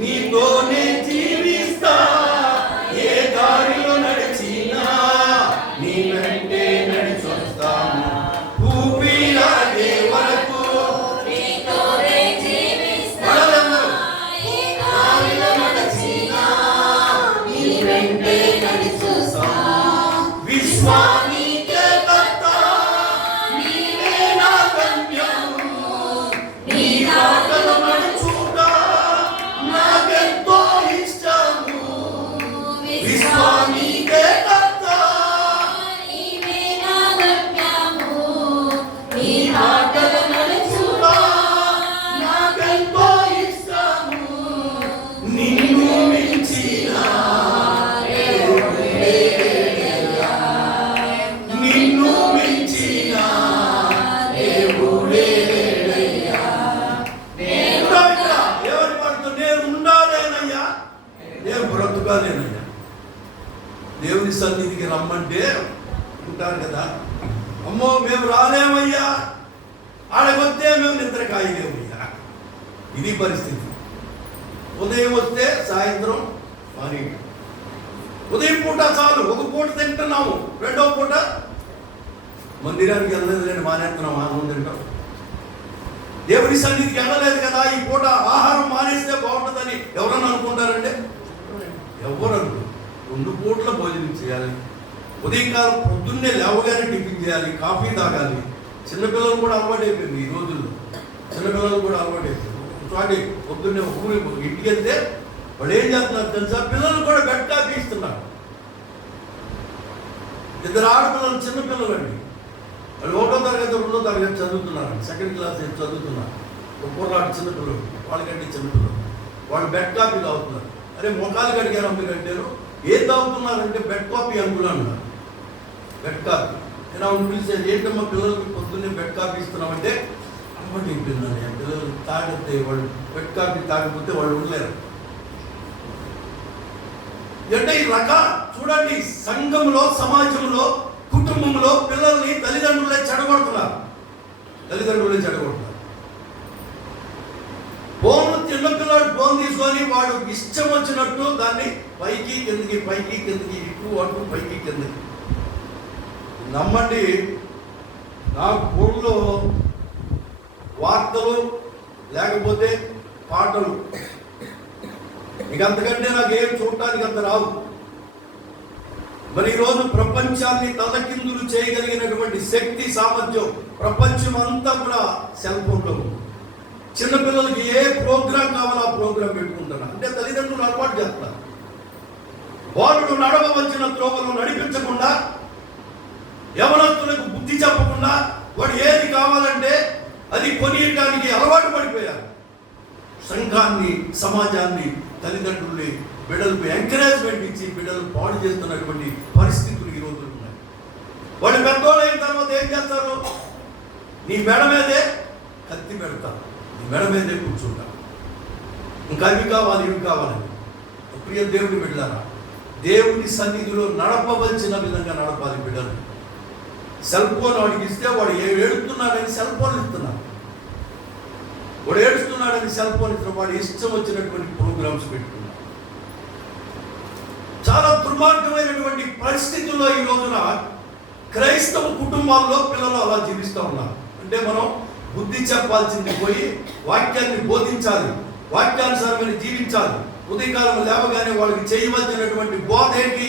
నీతోనే జీవిస్తా, ఏ దారిలో నడిచినా నీ వెంటే నడిచొస్తాను. ఊపిరాగే వరకు విశ్వానికే కర్త నీవే నా గమ్యము, నీ మాటలు నడుచుట నాకెంతో ఇష్టము. విశ్వానికే కర్త నీవే నా గమ్యము, నీ మాటలు నడుచుట నాకెంతో ఇష్టము. నిన్ను మించిన ఉంటారు కదా, అమ్మో మేము రాలేమయ్యా, ఆడగొస్తే మేము నిద్ర కాయలేమయ్యా. ఇది పరిస్థితి. ఉదయం వస్తే సాయంత్రం మరి ఉదయం పూట చాలు, ఒక పూట తింటున్నాము, రెండవ పూట మందిరానికి వెళ్ళలేదు లేని మానేస్తున్నాం, ఆనందం తింటాం. దేవుడి సన్నిధికి వెళ్ళలేదు కదా, ఈ పూట ఆహారం మానేస్తే బాగుంటుందని ఎవరన్నా అనుకుంటారండి? ఎవరు అనుకో. 2 పూట్ల భోజనం చేయాలి, ఉదయకాలం పొద్దున్నే లేవగానే టిఫిన్ చేయాలి, కాఫీ తాగాలి. చిన్నపిల్లలు కూడా అలవాటు అయిపోయింది ఈ రోజుల్లో, చిన్నపిల్లలు కూడా అలవాటు అయిపోయింది. చూడండి, పొద్దున్నే ఊరి ఇంటికి వెళ్తే వాళ్ళు ఏం చేస్తున్నారు తెలుసా? పిల్లలు కూడా బెడ్ కాఫీ ఇస్తున్నారు. 2 ఆడపిల్లలు, చిన్నపిల్లలు అండి, వాళ్ళు 1వ తరగతి 2వ తరగతి చదువుతున్నారు, 2nd క్లాస్ చదువుతున్నారు. ఒక కుర్రాడు చిన్నపిల్లలు, వాళ్ళకంటే చిన్నపిల్లలు, వాళ్ళు బెడ్ కాఫీ తాగుతున్నారు. అరే ముఖాలు కడిగారు అమ్మకంటేను, ఏం తాగుతున్నారంటే బెడ్ కాఫీ అంకులు అన్నారు. బెడ్ కాఫీ నేను అవును పిలిచేది, ఏంటమ్మా పిల్లలకి పొద్దున్నే బెడ్ కాఫీ ఇస్తున్నామంటే, అమ్మటి పిల్లలు పిల్లలు తాగితే వాళ్ళు బెడ్ కాఫీ తాగకపోతే వాళ్ళు ఉండలేరు. అంటే ఈ చూడండి, సంఘంలో, సమాజంలో, కుటుంబంలో పిల్లల్ని తల్లిదండ్రులే చెడగొడుతున్నారు. చిన్నపిల్లాడు ఫోన్ తీసుకొని వాడు ఇష్టం వచ్చినట్టు దాన్ని పైకి కిందకి ఇటు అటు పైకి కిందకి. నమ్మండి, నా ఫోన్లో వార్తలు లేకపోతే పాటలు, ఇక అంతకంటే నాకేం చూడటానికి అంత రావు. మరి ఈరోజు ప్రపంచాన్ని తలకిందులు చేయగలిగినటువంటి శక్తి, సామర్థ్యం ప్రపంచం అంతా కూడా సెల్ ఫోన్లో. చిన్నపిల్లలకి ఏ ప్రోగ్రాం కావాలో ఆ ప్రోగ్రాం పెట్టుకుంటున్నారు. అంటే తల్లిదండ్రులు అలవాటు చేస్తున్నారు. వాళ్ళు నడవవలసిన త్రోవలు నడిపించకుండా, యవనస్తులకు బుద్ధి చెప్పకుండా, వాడు ఏది కావాలంటే అది కొనియడానికి అలవాటు పడిపోయారు. సంఘాన్ని, సమాజాన్ని తల్లిదండ్రుల్ని బిడ్డలకు ఎంకరేజ్మెంట్ ఇచ్చి బిడ్డలు పాడు చేస్తున్నటువంటి పరిస్థితులు ఈ రోజులు ఉన్నాయి. వాళ్ళు పెద్దోళ్ళు అయిన తర్వాత ఏం చేస్తారు? నీ మెడ మీదే కత్తి పెడతారు, నీ మెడ మీదే కూర్చుంటారు. ఇంకా అవి కావాలి, ఇవి కావాలని. ప్రియ దేవుని బిడ్డలారా, దేవుని సన్నిధిలో నడపవలసిన విధంగా నడపాలి బిడ్డలు. సెల్ ఫోన్ వాడికి ఇస్తే వాడు ఏడుస్తున్నాడని సెల్ ఫోన్ ఇస్తున్నారు. వాడు ఏడుస్తున్నాడని సెల్ ఫోన్ ఇస్తున్న వాడు ఇష్టం వచ్చినటువంటి ప్రోగ్రామ్స్ పెట్టుకున్నారు. చాలా దుర్మార్గమైనటువంటి పరిస్థితుల్లో ఈ రోజున క్రైస్తవ కుటుంబాల్లో పిల్లలు అలా జీవిస్తూ ఉన్నారు. అంటే మనం బుద్ధి చెప్పాల్సింది పోయి వాక్యాన్ని బోధించాలి, వాక్యానుసారమైన జీవించాలి. ఉదయకాలం లేవగానే వాళ్ళకి చేయవలసినటువంటి బోధ ఏంటి?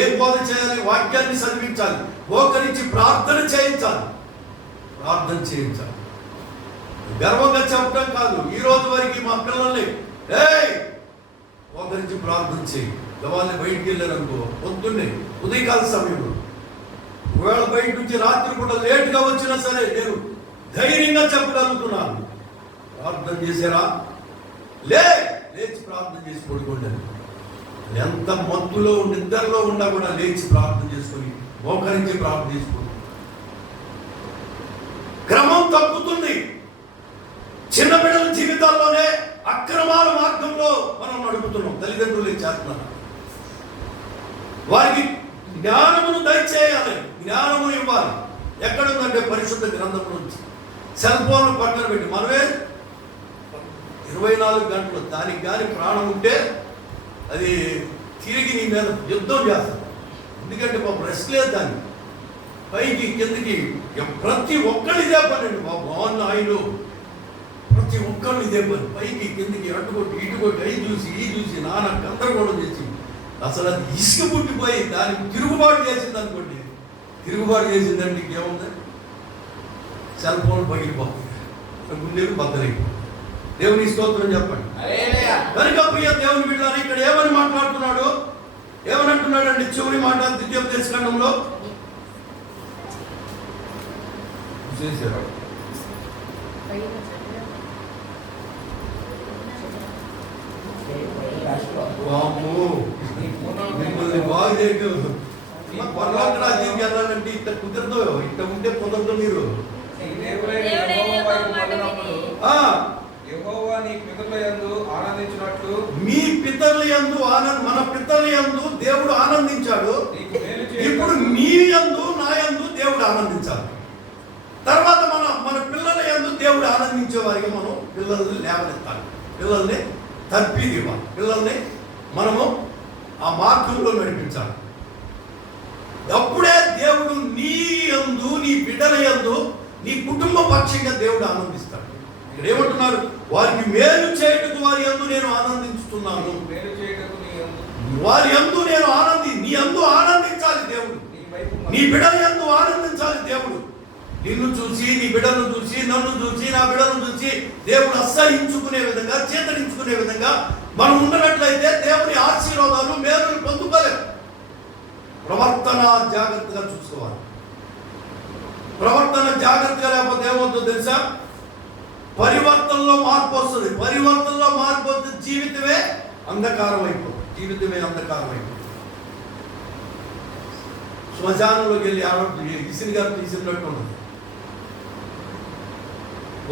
ఏ బోధ చేయాలి? వాక్యాన్ని చదివించాలి, మోకరించి ప్రార్థన చేయించాలి. గర్వంగా చెప్పడం కాదు. ఈ రోజు వరకు మా పిల్లల్ని మోకరించి ప్రార్థన చేయి. వాళ్ళని బయటికి వెళ్ళారనుకో, పొద్దున్నే ఉదయకాల సమయంలో ఒకవేళ బయట నుంచి రాత్రి కూడా లేటుగా వచ్చినా సరే నేను ధైర్యంగా చెప్పగలుగుతున్నాను. ప్రార్థన చేశారా? లేచి ప్రార్థన చేసి పడుకోండి. ఎంత మత్తులో నిద్రలో ఉన్నా కూడా లేచి ప్రార్థన చేసుకొని మోకరించి ప్రార్థన చేసుకోండి. క్రమం తప్పుతుంది. చిన్న బిడ్డల జీవితాల్లోనే అక్రమాల మార్గంలో మనం నడుపుతున్నాం. తల్లిదండ్రులు చేస్తున్నారు. వారికి జ్ఞానమును దయచేయాలి, జ్ఞానము ఇవ్వాలి. ఎక్కడుందంటే పరిశుద్ధ గ్రంథం నుంచి. సెల్ ఫోన్ పక్కన పెట్టి మనమే 24 గంటలు దానికి కానీ ప్రాణం ఉంటే అది తిరిగి నీ మీద యుద్ధం చేస్తాం. ఎందుకంటే పాపం రెస్ట్ లేదు దాన్ని. పైకి కిందకి ప్రతి ఒక్కళ్ళు ఇదే పని అండి బాబు. ఆయిలు ప్రతి ఒక్కళ్ళు ఇదే పని. పైకి కిందకి అటుకొట్టి ఇటుకొట్టి అయి చూసి ఈ చూసి నాన్న గందరగోళం చేసి అసలు అది ఇసుక పుట్టిపోయి దానికి తిరుగుబాటు చేసింది అనుకోండి. తిరుగుబాటు చేసిందంటే ఇంకేముంది? సెల్ ఫోన్ పగిలిపోతుంది, గుండెలు బద్దలైపోతుంది. దేవుని స్తోత్రం చెప్పండి. కనుక ప్రియ దేవుని బిడ్డలారా, ఇక్కడ ఏమని మాట్లాడుతున్నాడు? ఏమని అండి? చివరి మాట ద్వితీయోపదేశకాండంలో చేశారు. మిమ్మల్ని బాగా చేయగలదు. పర్లోక రాజ్యానికి వెళ్ళాలంటే ఇట్లా కుదరదు, ఇట్లా ఉంటే కుదరదు. మీరు మీ పితరుల యందు మన పితరుల యందు దేవుడు ఆనందించాడు. ఇప్పుడు మీ యందు ఆనందించాలి. తర్వాత మన పిల్లల యందు దేవుడు ఆనందించే వారికి మనం పిల్లల్ని లేవనెత్తాలి, పిల్లల్ని తర్పీదివ్వాలి, పిల్లల్ని మనము ఆ మార్గంలో నడిపించాలి. అప్పుడే దేవుడు నీ యందు, నీ బిడ్డల యందు, నీ కుటుంబ పక్షంగా దేవుడు ఆనందిస్తాడు. ఇక్కడ ఏమంటున్నారు? వారికి మేలు చేయటకు వారి యందు నేను ఆనందించుతున్నాను. వారి యందు నేను నీ యందు ఆనందించాలి దేవుడు. నీ బిడ్డల యందు ఆనందించాలి దేవుడు. నిన్ను చూసి, నీ బిడ్డను చూసి, నన్ను చూసి, నా బిడ్డను చూసి దేవుడు అసహించుకునే విధంగా, చేతరించుకునే విధంగా మనం ఉన్నట్లయితే దేవుని ఆశీర్వాదాలు, మేలును పొందుకోలేము. ప్రవర్తన జాగ్రత్తగా చూసుకోవాలి. ప్రవర్తన జాగ్రత్తగా లేకపోతే ఏమవుతుందో తెలుసా? పరివర్తనలో మార్పు వస్తుంది. పరివర్తనలో మార్పు వస్తే జీవితమే అంధకారం అయిపోతుంది. జీవితమే అంధకారం అయిపోతుంది. శ్మశానంలోకి వెళ్ళి ఇసిరి గారు తీసినట్టు ఉండదు.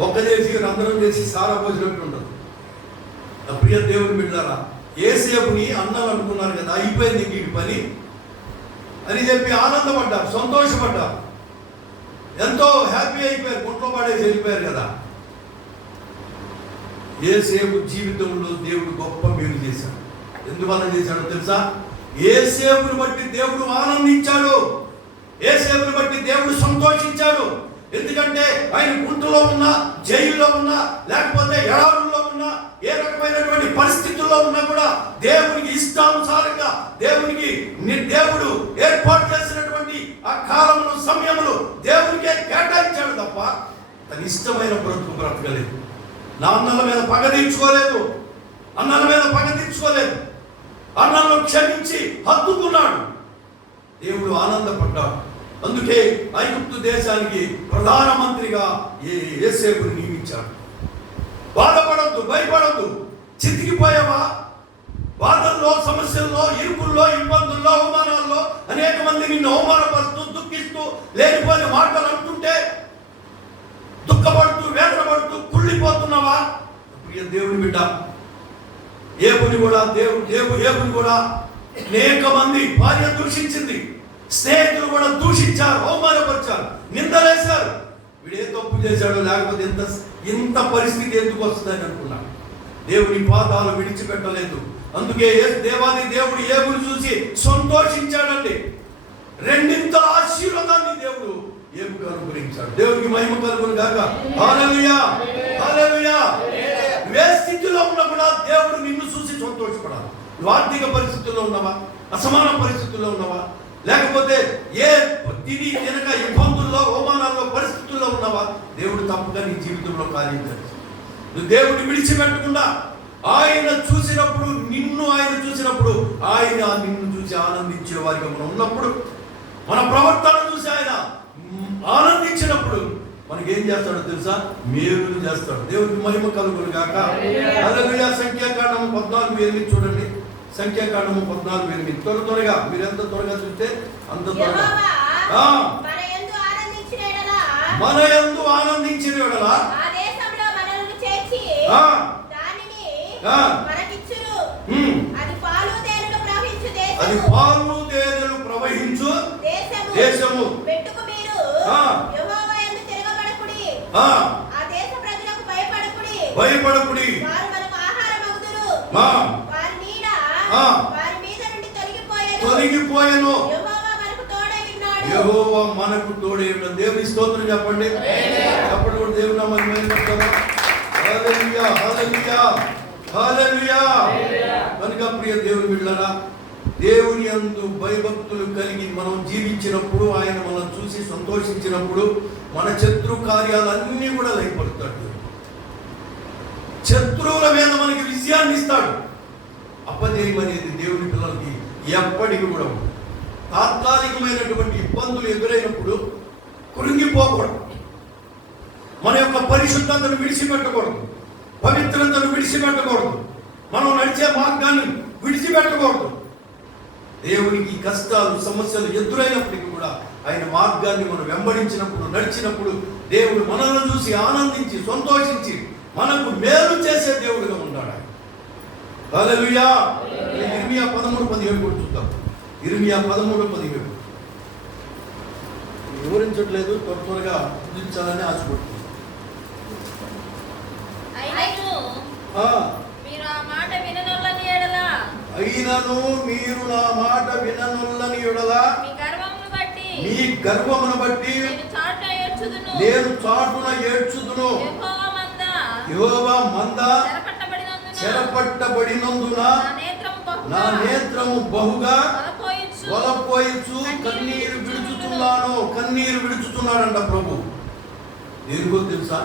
ఒక్క చేసి అందరం చేసి సారా పోసినట్టు ఉండదు. నా ప్రియ దేవుని బిడ్డలారా, యేసేపుని అన్నాలు అనుకున్నారు కదా, అయిపోయింది ఈ పని అని చెప్పి ఆనందపడ్డారు, సంతోషపడ్డారు, ఎంతో హ్యాపీ అయిపోయారు, గుంట్లో పడేసి వెళ్ళిపోయారు కదా. యేసేపు జీవితంలో దేవుడు గొప్ప మేలు చేశాడు. ఎందువల్ల చేశాడో తెలుసా? యేసేపుని బట్టి దేవుడు ఆనందించాడు. యేసేపుని బట్టి దేవుడు సంతోషించాడు. ఎందుకంటే ఆయన గుంటలో ఉన్నా, జైల్లో ఉన్నా, లేకపోతే ఎడారుల్లో ఉన్నా, ఏ రకమైనటువంటి పరిస్థితుల్లో ఉన్నా కూడా దేవునికి ఇష్టానుసారంగా దేవుడు ఏర్పాటు చేసినటువంటి ఆ కాలములు, సమయములు దేవునికే కేటాయించాడు తప్ప తన ఇష్టమైన బ్రతకలేదు. నా అన్నల మీద పగ తీర్చుకోలేదు, అన్నల మీద పగ తీర్చుకోలేదు, అన్నలను క్షమించి హత్తుకున్నాడు. దేవుడు ఆనందపడ్డాడు. అందుకే ఐగుప్తు దేశానికి ప్రధానమంత్రిగా యేసేపుని నియమించాడు. బాధపడద్దు, భయపడద్దు. చితికిపోయావా? బాధల్లో, సమస్యల్లో, ఇరుకుల్లో, ఇబ్బందుల్లో, అవమానాల్లో అనేక మంది నిన్ను అవమానపరుస్తూ, దుఃఖిస్తూ, లేనిపోయిన మాటలు అంటుంటే దుఃఖపడుతూ, వేదన పడుతూ కుళ్ళిపోతున్నావా? ప్రియ దేవుని బిడ్డ, ఏబుని కూడా అనేక మంది భార్య దూషించింది, స్నేహితులు కూడా దూషించారు, అవమానపరిచారు, నిందలేశారు. వీడు ఏ తప్పు చేశాడో, లేకపోతే ఇంత పరిస్థితి ఎందుకు వస్తుందని అనుకున్నాడు. దేవుని పాదాలు విడిచిపెట్టలేదు. అందుకే దేవాది దేవుడు ఏబుని చూసి సంతోషించాడండి. రెండింతల ఆశీర్వాదాన్ని దేవుడు ఏబుకు అనుగ్రహించాడు. దేవునికి మహిమ కలుగును గాక. హల్లెలూయా, హల్లెలూయా. ఏ స్థితిలో ఉన్నా కూడా దేవుడు నిన్ను చూసి సంతోషపడాలి. నువ్వు ఆర్థిక పరిస్థితుల్లో ఉన్నావా? అసమాన పరిస్థితుల్లో ఉన్నావా? లేకపోతే ఏ తినక ఇబ్బందుల్లో, అవమానాల్లో, పరిస్థితుల్లో ఉన్నావా? దేవుడు తప్పగా నీ జీవితంలో కార్యం చేస్తాడు. నువ్వు దేవుడిని విడిచిపెట్టకుండా ఆయన చూసినప్పుడు, ఆయన నిన్ను చూసి ఆనందించే వారికి మనం ఉన్నప్పుడు, మన ప్రవర్తన చూసి ఆయన ఆనందించినప్పుడు మనకేం చేస్తాడో తెలుసా? మేలులు చేస్తాడు. దేవుడికి మహిమ కలుగును గాక. హల్లెలూయా. సంఖ్యాకాండము 14:8 చూడండి. సంఖ్యాకాండము 14:8. త్వరగా మీరు ఎంత త్వరగా చూస్తే అంత త్వరగా. మన యందు ఆనందించిన యెడల అది పాలు తేనెలు ప్రవహించు దేశము. భయపడకుడి. తొలగిపోయాను. యెహోవా మనకు తోడై ఉన్నాడు. దేవుని స్తోత్రం చెప్పండి. చెప్పండి కూడా దేవుని నామమున మహిమ. హల్లెలూయా, హల్లెలూయా, హల్లెలూయా. కనుక ప్రియ దేవుని బిడ్డలారా, దేవుని యందు భయభక్తులు కలిగి మనం జీవించినప్పుడు, ఆయన మనం చూసి సంతోషించినప్పుడు మన శత్రు కార్యాలన్నీ కూడా లయపడతాడు. శత్రువుల మీద మనకి విజయాన్ని ఇస్తాడు. అపజయం అనేది దేవుని పిల్లలకి ఎప్పటికీ కూడా ఉంటుంది. తాత్కాలికమైనటువంటి ఇబ్బందులు ఎదురైనప్పుడు కృంగిపోకూడదు. మన యొక్క పరిశుద్ధతను విడిచిపెట్టకూడదు, పవిత్రతను విడిచిపెట్టకూడదు, మనం నడిచే మార్గాన్ని విడిచిపెట్టకూడదు. దేవునికి కష్టాలు, సమస్యలు ఎదురైనప్పటికీ కూడా ఆయన మార్గాన్ని మనం వెంబడించినప్పుడు, నడిచినప్పుడు దేవుడు మనల్ని చూసి ఆనందించి, సంతోషించి మనకు మేలు చేసే దేవుడుగా ఉన్నాడు ఆయన. హల్లెలూయా. ఇర్మియా 13:17 కూడా చూద్దాం. ఇర్మియా 13:17. వివరించట్లేదు, త్వరగా ముగించాలని ఆశపడుతుంది. అయినను మీరు ఆ మాట విననొల్లని ఎడల, అయినను మీరు నా మాట విననొల్లని ఎడల మీ గర్వమును బట్టి నేను చాటున ఏడ్చుదును. యెహోవా మంద చెరపట్టబడినందున నా నేత్రము బహుగా వలపోయిచు కన్నీరు విడుచుతున్నాడంట ప్రభు. దేనికో తెలుసా?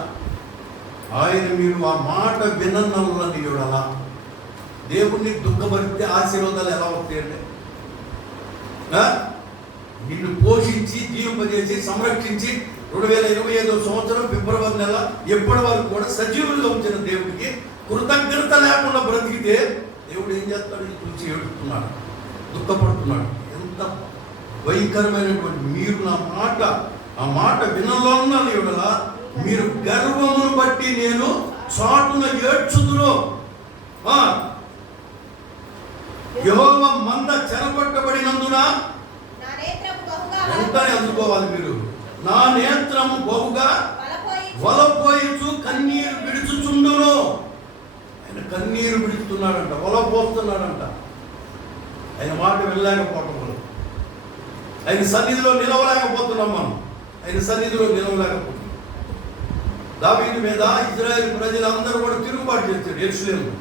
ఆయన మీరు ఆ మాట విననొల్లని ఎడల, దేవుణ్ణి దుఃఖపడితే ఆశీర్వాదాలు ఎలా వస్తాయండి? నిన్ను పోషించి జీవింపజేసి సంరక్షించి 2025 సంవత్సరం ఫిబ్రవరి నెల ఎప్పటి వరకు కూడా సజీవులుగా ఉంచిన దేవుడికి కృతజ్ఞత లేకుండా బ్రతికితే దేవుడు ఏం చేస్తాడు? చూసి ఏడుస్తున్నాడు, దుఃఖపడుతున్నాడు. ఎంత భయంకరమైనటువంటి మీరు ఆ మాట వినలోన్నాను ఎడల మీరు గర్వమును బట్టి నేను చాటున ఏడ్చుదును. యెహోవా మంద చెరపట్టబడినందున వెంటనే అందుకోవాలి మీరు. నా నేత్రము బహుగా వలపోయిచు కన్నీరు విడుచుచుండును. ఆయన కన్నీరు విడుచుతున్నాడంట, వలపోస్తున్నాడంట. ఆయన మాట వెళ్ళలేకపోవటం వల్ల ఆయన సన్నిధిలో నిలవలేకపోతున్నాం. ఆయన సన్నిధిలో నిలవలేకపోతున్నాం. దావీదు మీద ఇశ్రాయేలు ప్రజలందరూ కూడా తిరుగుబాటు చేశారు. యెరూషలేములో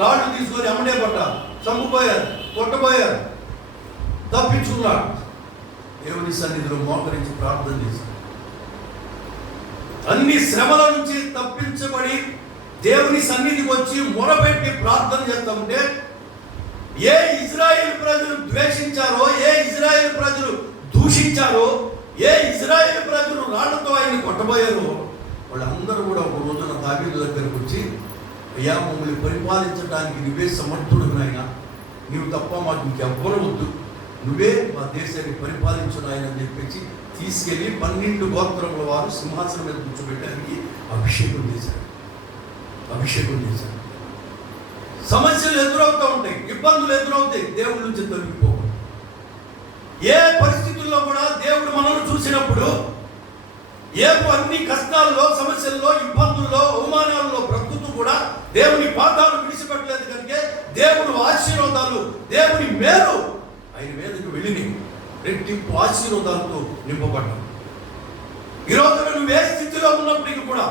రాళ్ళు తీసుకొని అమ్మడే పడ్డారు, చంపుపోయారు, కొట్టబోయారు, తప్పించుకున్నాడు. దేవుని సన్నిధిలో మోకరించి ప్రార్థన చేశారు. అన్ని శ్రమల నుంచి తప్పించబడి దేవుని సన్నిధికి వచ్చి మొరపెట్టి ప్రార్థన చేస్తామంటే ఏ ఇశ్రాయేలు ప్రజలు ద్వేషించారో, ఏ ఇశ్రాయేలు ప్రజలు దూషించారో, ఏ ఇశ్రాయేలు ప్రజలు రాళ్లతో ఆయన్ని కొట్టబోయారో వాళ్ళందరూ కూడా ఒక రోజున దావీదు దగ్గరకు వచ్చి, అయ్యా మమ్మల్ని పరిపాలించడానికి నువ్వే సమర్థుడు నాయన, నీవు తప్ప మాకు ఇంకెవ్వరు వద్దు, నువ్వే మా దేశాన్ని పరిపాలించు నాయన అని చెప్పేసి తీసుకెళ్ళి 12 గోత్రముల వారు సింహాసనం మీద కూర్చోబెట్టడానికి అభిషేకం చేశారు. సమస్యలు ఎదురవుతూ ఉంటాయి, ఇబ్బందులు ఎదురవుతాయి. దేవుడి నుంచి తొలగిపోకూడదు. ఏ పరిస్థితుల్లో కూడా దేవుడు మనల్ని చూసినప్పుడు అన్ని కష్టాల్లో, సమస్యల్లో, ఇబ్బందుల్లో, అవమానాల్లో బ్రతుకుతూ కూడా దేవుని పాదాలు విడిచిపెట్టలేదు కనుక దేవుడు ఆశీర్వాదాలు, దేవుని మేలు ఆయన మీదకి వెళ్ళినాయి. రెట్టింపు ఆశీర్వాదాలతో నింపబడ్డాం. ఈరోజు నువ్వు ఏ స్థితిలో ఉన్నప్పటికీ కూడా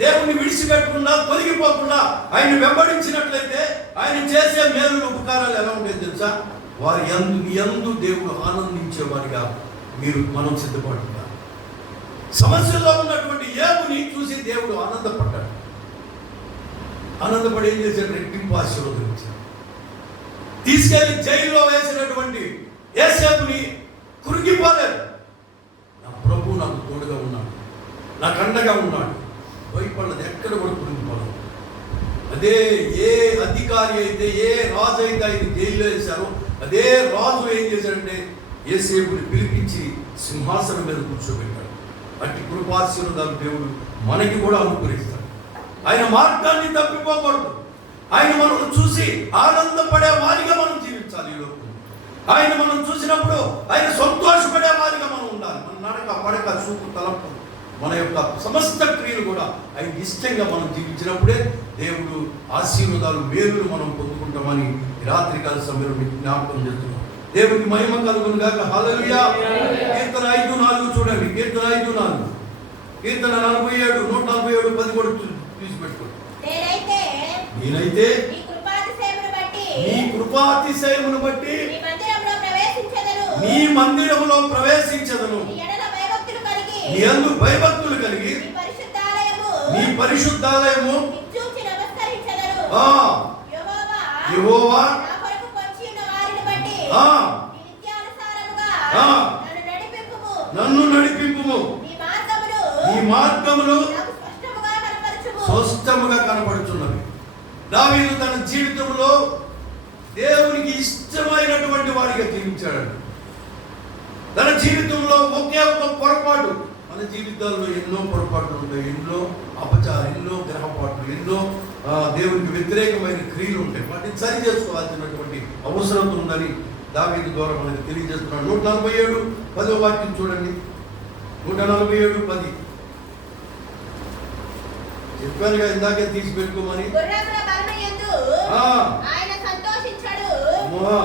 దేవుణ్ణి విడిచిపెట్టకుండా, తొలగిపోకుండా ఆయన వెంబడించినట్లయితే ఆయన చేసే మేలులు, ఉపకారాలు ఎలా ఉండేది తెలుసా? వారి యందు దేవుడు ఆనందించేవారిగా మనం సిద్ధపడుతున్నారు. సమస్యల్లో ఉన్నటువంటి యోబుని చూసి దేవుడు ఆనందపడ్డాడు. ఆనందపడి ఏం చేశాడు? రెట్టింపు ఆశీర్వాదం ఇచ్చాడు. తీసుకెళ్లి జైల్లో వేసినటువంటి యోసేపుని కురిగిపోలేదు. నా ప్రభు నాకు తోడుగా ఉన్నాడు, నాకు అండగా ఉన్నాడు, భయపడలేదు, ఎక్కడ కూడా కురిగిపోలేదు. అదే ఏ అధికారి అయితే, ఏ రాజు అయితే ఆయన జైల్లో వేశారో అదే రాజు ఏం చేశాడంటే యోసేపుని పిలిపించి సింహాసనం మీద కూర్చోబెట్టాడు. అట్టి కృపాశీర్వాదాలు దేవుడు మనకి కూడా అనుగ్రహిస్తాడు. ఆయన మార్గాన్ని తప్పిపోకూడదు. ఆయన మనం చూసి ఆనందపడే వారిగా మనం జీవించాలి. ఈ లోకంలో ఆయన మనం చూసినప్పుడు ఆయన సంతోషపడే వారిగా మనం ఉండాలి. మన నడక, పడక, చూపు, తలంపు, మన యొక్క సమస్త క్రియలు కూడా ఆయన ఇష్టంగా మనం జీవించినప్పుడే దేవుడు ఆశీర్వాదాలు, మేలులు మనం పొందుకుంటామని రాత్రికాల సమయంలో జ్ఞాపకం చేస్తున్నాం. దేవునికి మహిమ కలుగును గాక. హల్లెలూయా. కీర్తన 5:4 చూడండి. కీర్తన 5:4, కీర్తన 47, 147, 10 కూడా తీసి పెట్టుకోండి. నేనైతే నీ కృపాతిశయమును బట్టి నీ మందిరములో ప్రవేశించదను. నీ యందు భయభక్తులు కలిగి నీ పరిశుద్ధాలయము యెహోవా నన్ను నడిపింపుము. నీ మార్గములు స్పష్టముగా కనపడుచున్నవి. దావీదు తన జీవితంలో దేవునికి ఇష్టమైనటువంటి వాడిగా జీవించాడు. తన జీవితంలో ఒకే ఒక పొరపాటు, మన జీవితాల్లో ఎన్నో పొరపాట్లు ఉంటాయి, ఎన్నో అపచారం, ఎన్నో గ్రహపాట్లు, ఎన్నో దేవునికి వ్యతిరేకమైన క్రియలు ఉంటాయి. వాటిని సరి చేసుకోవాల్సినటువంటి అవసరం ఉందని దావీదు ద్వారా మనకి తెలియజేస్తున్నాడు. 147, 10వ వాక్యం చూడండి. 147:10 చెప్పానుగా ఇందాకే తీసి పెట్టుకోమని. గుర్రముల బలముయందు ఆ. ఆయన సంతోషించాడు. అమ్మా.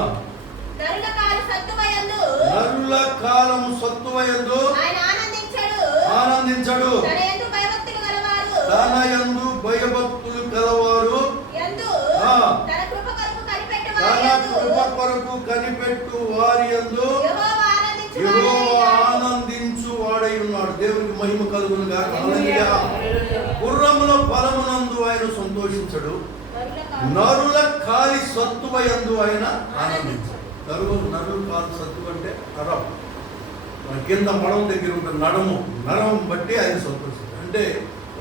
నరుల కాలు సత్తువయందు నరుల కాలము సత్తువయందు ఆయన ఆనందించాడు. ఆనందించడు. తన యందు భయభక్తులు గలవారు తన యందు భయభక్తులు కలవారు యందు ఆ. తన కృప కొరకు కనిపెట్టు తన వారి యందు కృప కొరకు కనిపెట్టు వారి యందు యెహోవా ఆనందించు యెహోవా వాడై ఆనందించు వాడై ఉన్నాడు. దేవునికి మహిమ కలుగును గాక. హల్లెలూయా. గుర్రముల బలమునందు ఆయన సంతోషించడు. నరుల కాలి సత్తువయందు ఆయన ఆనందించాడు. నరుల కాలి సత్తువ అంటే నరం, మన కింద మడం దగ్గర ఉన్న నరం బట్టి ఆయన సంతోషిస్తాడు. అంటే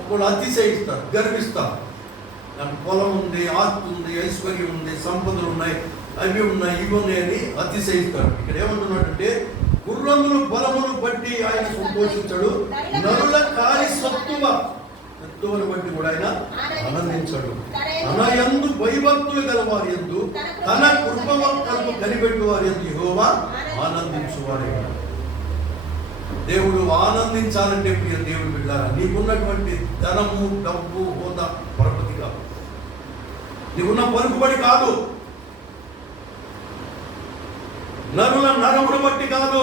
ఒకళ్ళు అతిశయిస్తారు, గర్విస్తారు. నాకు పొలం ఉంది, ఆస్తి ఉంది, ఐశ్వర్యం ఉంది, సంపదలు ఉన్నాయి, అవి ఉన్నాయి, ఇవి ఉన్నాయని అతిశయిస్తాడు. ఇక్కడ ఏమంటున్నాడంటే గుర్రముల బలమును బట్టి ఆయన సంతోషించడు. నరుల కాలి సత్తువను బట్టి కూడా ఆయన ఆనందించాడు. తన యందు భయభక్తులు గల వారి యందు తన కృప కొరకు కనిపెట్టు వారి యందు యెహోవా ఆనందించువాడే. దేవుడు ఆనందించాలంటే ప్రియ దేవుడు బిడ్డలారా, నీకున్నటువంటి ధనము, డబ్బు, హోదా పరపతి కాదు, నీకున్న పలుకుబడి కాదు, నరుల నరమును బట్టి కాదు,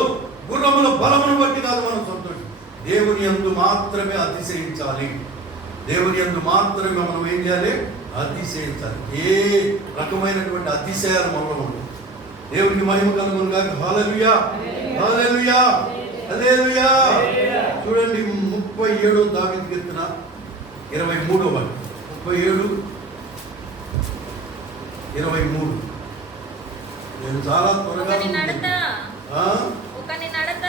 గుర్రముల బలమును బట్టి కాదు మనం సంతోషం. దేవుని యందు మాత్రమే అతిశయించాలి. దేవుని యందు మాత్రమే మనం ఏం చేయాలి? అతిశయించాలి. ఏ రకమైనటువంటి అతిశయాలు మనలో ఉండవు. దేవునికి మహిమ కలుగును గాక. హల్లెలూయా, హల్లెలూయా, హల్లెలూయా. చూడండి 37 దావీదు కీర్తన 23 37:23. నేను చాలా త్వరగా ఒకని నడత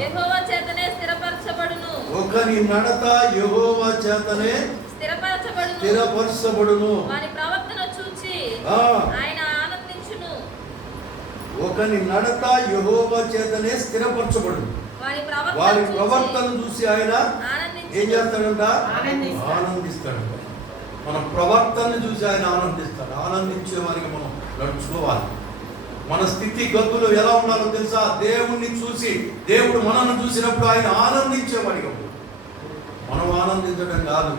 యెహోవా చేతనే స్థిరపరచబడును. ఒకని నడత యెహోవా చేతనే స్థిరపరచబడును. వారి ప్రవర్తన చూచి ఆయన ఆనందించును. ఒకని నడత యెహోవా చేతనే స్థిరపరచబడును. వారి ప్రవర్తన చూసి ఆయన ఏం చేస్తాడంట? ఆనందిస్తాడంట. మన ప్రవర్తన చూసి ఆయన ఆనందిస్తాడు. ఆనందించే వారికి మనం నడుచుకోవాలి. మన స్థితి గతులు ఎలా ఉన్నారో తెలుసా? దేవుణ్ణి చూసి, దేవుడు మనల్ని చూసినప్పుడు ఆయన ఆనందించేవాడిగా. మనం ఆనందించడం కాదు,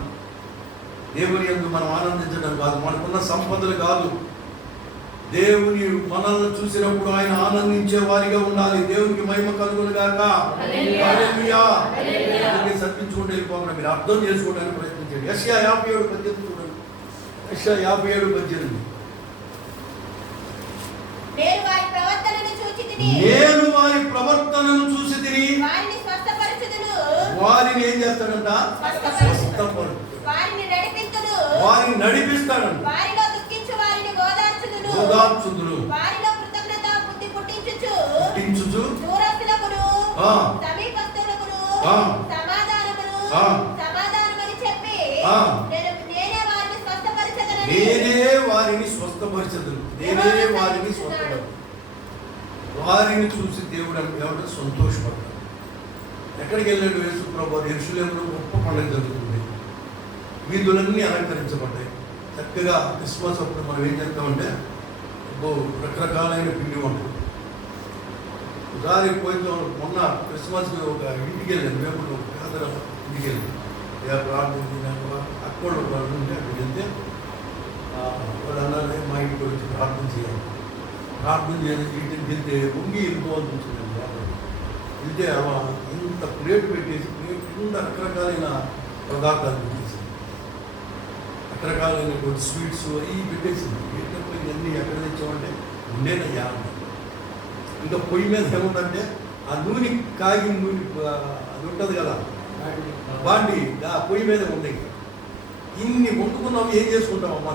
దేవుని యందు మనం ఆనందించడం కాదు, మనకున్న సంపదలు కాదు. దేవుని మనల్ని చూసినప్పుడు ఆయన ఆనందించే వారిగా ఉండాలి. దేవునికి మహిమ కలుగును గాక. హల్లెలూయా. సర్పించుకుంటూ వెళ్ళిపోకుండా మీరు అర్థం చేసుకోవడానికి ప్రయత్నించండి. యెషయా 57:18 చూడండి. యెషయా 57:18. నేను వారి ప్రవర్తనను చూసి తిని వారిని స్వస్థపరచుదును. వారిని ఏం చేస్తాడంట? స్వస్థపరచు. వారిని నడిపిస్తాడంట. వారిలో దుఃఖించు వారిని ఓదార్చుదును. వారిలో కృతజ్ఞత బుద్ధి పుట్టించుచు దూరస్తులకును సమీపస్తులకును సమాధానమని చెప్పి నేనే వారిని స్వస్థపరచగలను. వారిని చూసి దేవుడు ఎవరు సంతోషపడతాడు. ఎక్కడికి వెళ్ళాడు యేసు ప్రభువు? యెరూషలేములో గొప్ప పండుగ జరుగుతుంది. వీధులన్నీ అలంకరించబడ్డాయి. చక్కగా క్రిస్మస్ అప్పుడు మనం ఏం చేస్తామంటే రకరకాలైన పిండి వంటలు. ఒకసారి పోయిన మొన్న క్రిస్మస్కి ఒక ఇంటికి వెళ్ళాను. మేము ఒక పేదల ఇంటికి వెళ్ళాను. ప్రార్థన అక్కడ ఉంటే అక్కడికి వెళ్తే వాళ్ళు అన్నారు, మా ఇంటికి వచ్చి ప్రార్థన చేయాలి. ప్రార్థన చేసి ఇంటికి వెళ్తే ఉంగి వెళ్ళిపోవాల్సి వచ్చింది. వెళ్తే ఇంత ప్లేట్ పెట్టేసి ప్లేట్ కింద రకరకాలైన పదార్థాలు పెట్టేసి రకరకాలైన స్వీట్స్ అవి పెట్టేసింది. ఏంటంటే ఇవన్నీ ఎక్కడ తెచ్చామంటే ఉండేనయ్యా. ఇంకా పొయ్యి మీద ఏముందంటే ఆ నూనె కాగిన నూనె అది ఉంటుంది కదా బాండి, ఆ పొయ్యి మీద ఉంది. ఇన్ని వండుకున్నాము, ఏం చేసుకుంటాం అమ్మ?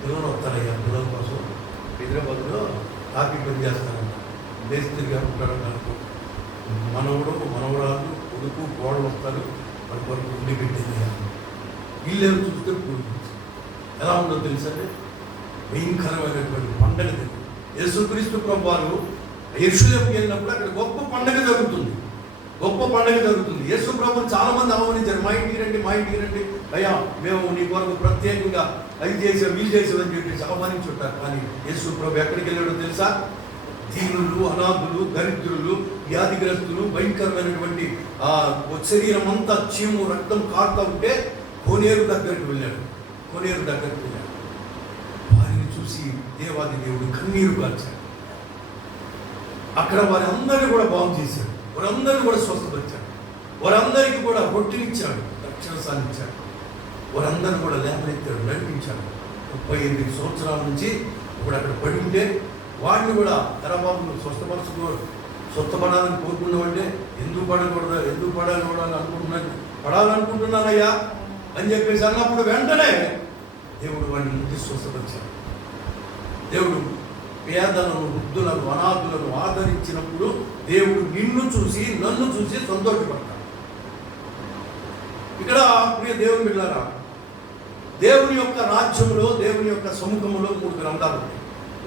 పిల్లలు వస్తారయ్యా, పిల్లల కోసం హైదరాబాద్లో కాఫీ పని చేస్తారంట. మేస్త్రిగా ఉంటారు. నాకు మనవరాలు కొడుకు కోడలు వస్తారు. వాళ్ళ కొరకు ఉండి పెట్టేదయ్యా. వీళ్ళు చూస్తే ఎలా ఉందో తెలుసండి, భయంకరమైనటువంటి పండగ. యేసుక్రీస్తు ప్రభువారు యెరూషలేముకి వెళ్ళినప్పుడు అక్కడ గొప్ప పండగ జరుగుతుంది. యేసు ప్రభువుని చాలా మంది ఆహ్వానించారు. మా ఇంటికి రండి అయ్యా, మేము నీ కొరకు ప్రత్యేకంగా అవి చేసాం, వీళ్ళు చేసామని చెప్పేసి ఆహ్వానించుంటారు. కానీ యేసు ప్రభు ఎక్కడికి వెళ్ళాడో తెలుసా? దీనులు, అనాథులు, దరిద్రులు, వ్యాధిగ్రస్తులు, భయంకరమైనటువంటి శరీరం అంతా చీము రక్తం కారుతూ ఉంటే కోనేరు దగ్గరికి వెళ్ళాడు. వారిని చూసి దేవాది దేవుడు కన్నీరు కార్చాడు. అక్కడ వారి అందరినీ కూడా బాగు చేశాడు, వారందరినీ కూడా స్వస్థపరిచాడు, వారందరికీ కూడా రొట్టెనిచ్చాడు, రక్షణ ఇచ్చాడు, వారందరినీ కూడా లేపనెత్తాడు, నడిపించాడు. 38 సంవత్సరాల నుంచి ఇప్పుడు అక్కడ పడి ఉంటే వాడిని కూడా ఎరబాబు స్వస్థపడాలని కోరుకున్నామంటే ఎందుకు పడాలనుకుంటున్నానయ్యా అని చెప్పేసి అన్నప్పుడు వెంటనే దేవుడు వాడిని ముందు స్వస్థపరిచాడు. దేవుడు పేదలను, వృద్ధులను, అనాథులను ఆదరించినప్పుడు దేవుడు నిన్ను చూసి నన్ను చూసి సంతోషపడతాడు. ఇక్కడ ప్రియ దేవుని బిడ్డలారా, దేవుని యొక్క రాజ్యంలో, దేవుని యొక్క సముఖంలో 3 గ్రంథాలు ఉంటాయి.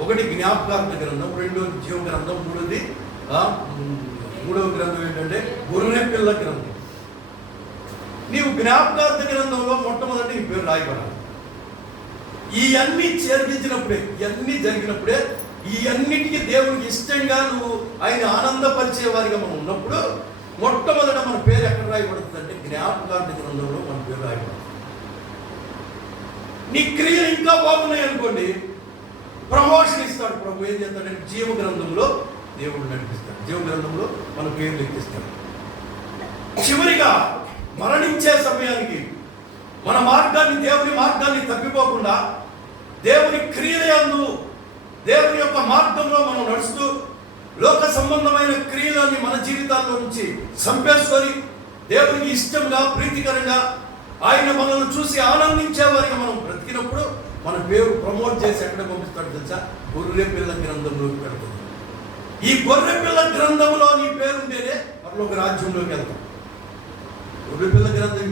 ఒకటి జ్ఞాపకార్థ గ్రంథం, రెండోది జీవ గ్రంథం, మూడవ గ్రంథం ఏంటంటే గొర్రె పిల్ల గ్రంథం. నీవు జ్ఞాపకార్థ గ్రంథంలో మొట్టమొదటి నీ పేరు రాయబడాలి. ఇవన్నీ జరిగినప్పుడే ఈ అన్నిటికీ దేవునికి ఇష్టంగా నువ్వు ఆయన ఆనందపరిచే వారిగా మనం ఉన్నప్పుడు మొట్టమొదట మన పేరు ఎక్కడ రాయబడుతుంది అంటే జ్ఞాపకార్థ గ్రంథంలో మన పేరు రాయబడుతుంది. నీ క్రియలు ఇంకా బాగున్నాయి అనుకోండి, ప్రమోషన్ ఇస్తాడు ప్రభు. ఏం చేస్తాడంటే జీవ గ్రంథంలో దేవుడు నడిపిస్తాడు, జీవ గ్రంథంలో మన పేర్లు ఎక్కిస్తాడు. చివరిగా మరణించే సమయానికి మన మార్గాన్ని, దేవుని మార్గాన్ని తప్పిపోకుండా దేవుని క్రియలందు, దేవుని యొక్క మార్గంలో మనం నడుస్తూ లోక సంబంధమైన క్రియలన్నీ మన జీవితాల్లో నుంచి సంపేసుకొని దేవునికి ఇష్టంగా, ప్రీతికరంగా ఆయన మనల్ని చూసి ఆనందించేవారిగా మనం బ్రతికినప్పుడు మన పేరు ప్రమోట్ చేసి ఎక్కడ పంపిస్తాడు తెలుసా? గొర్రె పిల్ల గ్రంథంలోకి పెడుతుంది. ఈ గొర్రె పిల్ల గ్రంథంలో నీ పేరుంటేనే పరలోక రాజ్యంలోకి వెళ్తాం. గొర్రె పిల్ల గ్రంథం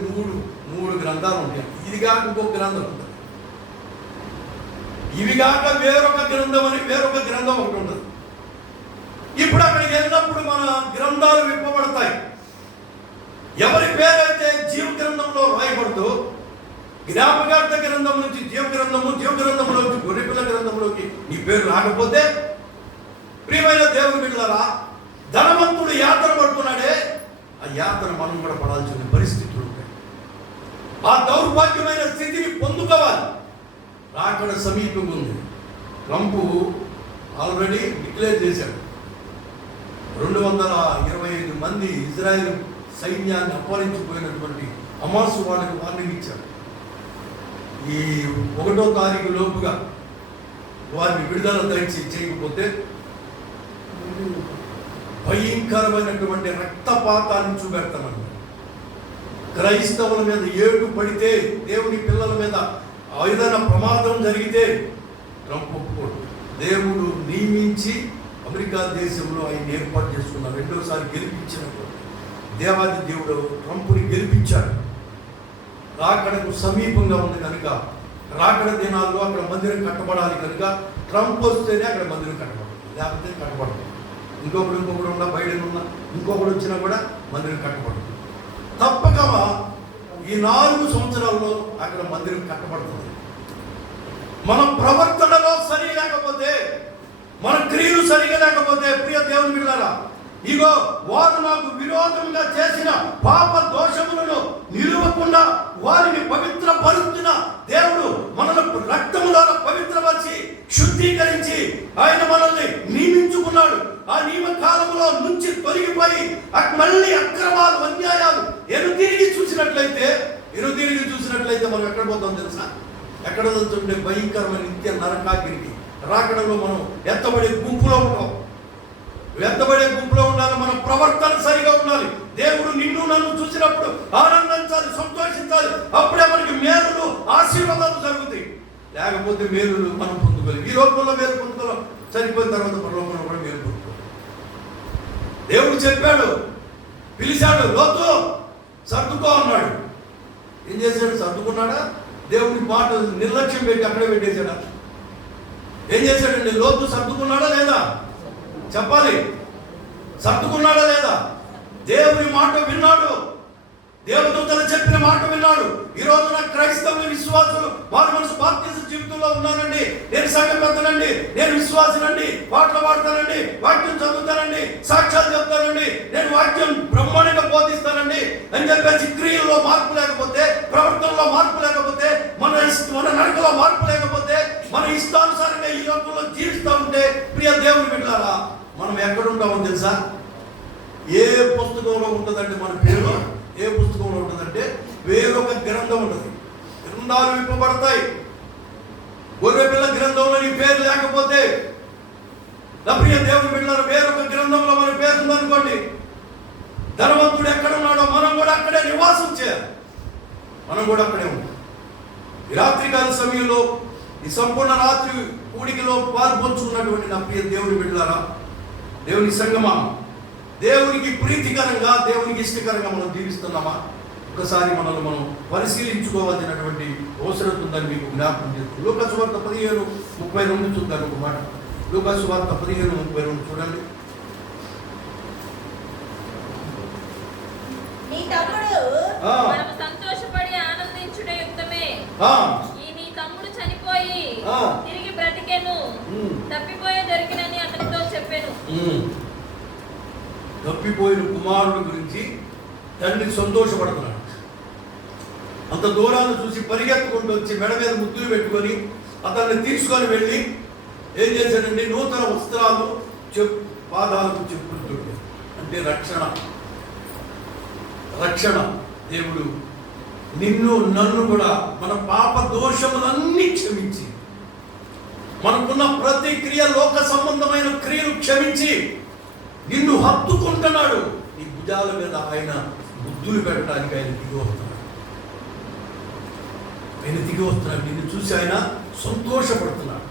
మూడు గ్రంథాలు ఉంటాయి. ఇది కాక ఇంకొక గ్రంథం ఉంటుంది. ఇవి కాక వేరొక గ్రంథం అని వేరొక గ్రంథం ఒకటి ఉంటుంది. ఇప్పుడు అక్కడికి వెళ్ళినప్పుడు మన గ్రంథాలు విప్పబడతాయి. ఎవరి పేరైతే జీవ గ్రంథంలో రాయబడుతూ జ్ఞాపకార్థ గ్రంథం నుంచి జీవ గ్రంథంలోంచి గొర్రెపిల్ల గ్రంథంలోకి నీ పేరు రాకపోతే, ప్రియమైన దేవుని బిడ్డలారా, ధనవంతుడు యాత్ర పడుతున్నాడే, ఆ యాత్ర మనం కూడా పడాల్సిన పరిస్థితులు ఉంటాయి. ఆ దౌర్భాగ్యమైన స్థితిని పొందుకోవాలి. రాకడ సమీపంగా ఉంది. ట్రంప్ ఆల్రెడీ డిక్లేర్ చేశాడు. 225 మంది ఇజ్రాయెల్ సైన్యాన్ని అపహరించిపోయినటువంటి హమాసు వాళ్ళకి వార్నింగ్ ఇచ్చాడు. ఈ 1వ తారీఖు లోపుగా వారిని విడుదల చేయకపోతే భయంకరమైనటువంటి రక్తపాతాన్ని చూపెడతామని. క్రైస్తవుల మీద ఏడు పడితే, దేవుని పిల్లల మీద ఏదైనా ప్రమాదం జరిగితే ట్రంప్ ఒప్పుకోడు. దేవుడు నియమించి అమెరికా దేశంలో ఆయన ఏర్పాటు చేసుకున్న రెండోసారి గెలిపించినప్పుడు దేవాది దేవుడు ట్రంప్ని గెలిపించాడు. రాకడకు సమీపంగా ఉంది కనుక, రాకడ దినాల్లో అక్కడ మందిరం కట్టబడాలి కనుక ట్రంప్ వస్తేనే అక్కడ మందిరం కట్టబడుతుంది, లేకపోతే కట్టబడదు. ఇంకొకడు ఉన్నా, బైడెన్ ఉన్నా, ఇంకొకడు వచ్చినా కూడా మందిరం కట్టబడుతుంది. తప్పక ఈ 4 సంవత్సరాల్లో అక్కడ మందిరం కట్టబడుతుంది. మన ప్రవర్తనలో సరి లేకపోతే, మన క్రియలు సరిగా లేకపోతే, ప్రియ దేవుని బిడ్డలారా, ఇగో వారు నాకు విరోధంగా చేసిన పాప దోషములను నిలువకుండా వారిని పవిత్రపరుస్తున్న దేవుడు మనల్ని రక్తము ద్వారా పవిత్రపరిచి శుద్ధీకరించి ఆయన మనల్ని నియమించుకున్నాడు. ఆ నియమ కాలంలో నుంచి తొలగిపోయి మళ్ళీ అక్రమాలు, అన్యాయాలు ఎరుతిరిగి చూసినట్లయితే మనం ఎక్కడ పోతాం తెలుసా? ఎక్కడ వెళ్తుంటే భయంకరమైన నిత్య నరకాగ్నికి, రాకడలో మనం ఎత్తబడే గుంపులో ఉంటాం. ఎత్తబడే గుంపులో ఉండాలి. మన ప్రవర్తన సరిగా ఉండాలి. దేవుడు నిన్ను నన్ను చూసినప్పుడు ఆనందించాలి, సంతోషించాలి. అప్పుడే మనకి మేలులు, ఆశీర్వాదాలు జరుగుతాయి. లేకపోతే మేలులు మనం పొందుకోవాలి. ఈ లోకంలో మేలు పొందుకోవాలి, చనిపోయిన తర్వాత పరలోకంలో కూడా మేలు పొందుకోవాలి. దేవుడు చెప్పాడు, పిలిచాడు, లోతు సర్దుకో అన్నాడు. ఏం చేశాడు? సర్దుకున్నాడా? దేవుని మాట నిర్లక్ష్యం పెట్టి అక్కడే పెట్టేశాడా? ఏం చేశాడండి? లోతు సర్దుకున్నాడా లేదా? చెప్పాలి. సర్దుకున్నాడా లేదా? దేవుని మాట విన్నాడు. దేవదూతలు చెప్పిన మాట విన్నాడు. ఈ రోజున క్రైస్తవ విశ్వాసులు వారి మనసు బాప్తిజం జీవితంలో ఉన్నానండి, నేను సంఘం పెద్దనండి, నేను విశ్వాసనండి, పాటలు పాడతానండి, వాక్యం చదువుతానండి, సాక్ష్యాలు చెప్తానండి, నేను వాక్యం బ్రహ్మాండంగా బోధిస్తానండి అని చెప్పేసి క్రియల్లో మార్పు లేకపోతే, ప్రవర్తనలో మార్పు లేకపోతే, మన నడకలో మార్పు లేకపోతే, మన ఇష్టానుసారంగా ఈ లోకంలో జీవిస్తూ ఉంటే, ప్రియ దేవుని బిడ్డలారా, మనం ఎక్కడ ఉంటామో తెలుసా? ఏ పుస్తకంలో ఉంటుందంటే మన పేరు, ఏ పుస్తకంలో ఉంటుందంటే వేరొక గ్రంథం ఉంటుంది. గ్రంథాలు విప్పబడతాయి. గొర్రెపిల్ల గ్రంథంలో నీ పేరు లేకపోతే, నా ప్రియ దేవుని బిడ్డలారా, వేరొక గ్రంథంలో మన పేరు ఉందనుకోండి, ధనవంతుడు ఎక్కడ ఉన్నాడో మనం కూడా అక్కడే నివాసం చేయాలి. మనం కూడా అక్కడే ఉంటాం. ఈ రాత్రికాల సమయంలో ఈ సంపూర్ణ రాత్రి కూడికలో పాల్పంచుకున్నటువంటి నా ప్రియ దేవుని బిడ్డలారా, దేవుని సంగమా, దేవునికి ప్రీతికరంగా, దేవునికి ఇష్టకరంగా మనం జీవిస్తున్నామా? ఒకసారి మనల్ని మనం పరిశీలించుకోవాల్సినటువంటి అవసరం ఉందని మీకు జ్ఞాపకం చేస్తుంది. లూకా సువార్త 15:32 చూద్దాం ఒక మాట. లూకా సువార్త 15:32 చూడండి. నీ తమ్ముడు మనము సంతోషపడి ఆనందించుట యుక్తమే. ఈ నీ తమ్ముడు చనిపోయి తిరిగి బ్రతికెను, తప్పిపోయి దొరికినని అతనితో చెప్పెను. తప్పిపోయిన కుమారుడు గురించి తండ్రి సంతోషపడుతున్నాడు. అంత దూరాన్ని చూసి పరిగెత్తుకుంటూ వచ్చి మెడ మీద ముద్దులు పెట్టుకొని అతన్ని తీసుకొని వెళ్ళి ఏం చేశాడండి? నూతన వస్త్రాలు పాదాలకు చెప్పుకుంటుండే. అంటే రక్షణ. దేవుడు నిన్ను నన్ను కూడా మన పాప దోషములన్నీ క్షమించి, మనకున్న ప్రతి క్రియ, లోక సంబంధమైన క్రియలు క్షమించి నిన్ను హత్తుకుంటున్నాడు. నీ భుజాల మీద ఆయన బుద్ధులు పెట్టడానికి ఆయన దిగి వస్తున్నాడు. నిన్ను చూసి ఆయన సంతోషపడుతున్నాడు.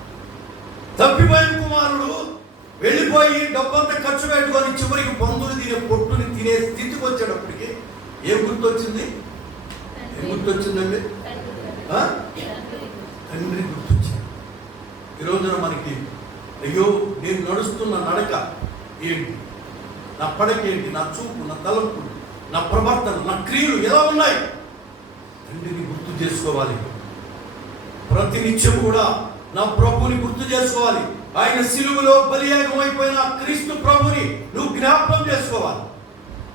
తప్పిపోయిన కుమారుడు వెళ్ళిపోయి డబ్బంతా ఖర్చు పెట్టుకొని చివరికి పందులు తినే పొట్టుని తినే స్థితికి వచ్చేటప్పటికి ఏం గుర్తొచ్చింది? గుర్తొచ్చిందండి? తండ్రి గుర్తొచ్చింది. ఈ రోజున మనకి అయ్యో, నేను నడుస్తున్న నడక ఏంటి, నా పడకేంటి, నా చూపు, నా తలంపు, నా ప్రవర్తన, నా క్రియలు ఎలా ఉన్నాయి? తండ్రిని గుర్తు చేసుకోవాలి. ప్రతినిత్యం కూడా నా ప్రభుని గుర్తు చేసుకోవాలి. ఆయన సిలువలో బలియాగం అయిపోయిన క్రీస్తు ప్రభుని నువ్వు జ్ఞాపకం చేసుకోవాలి.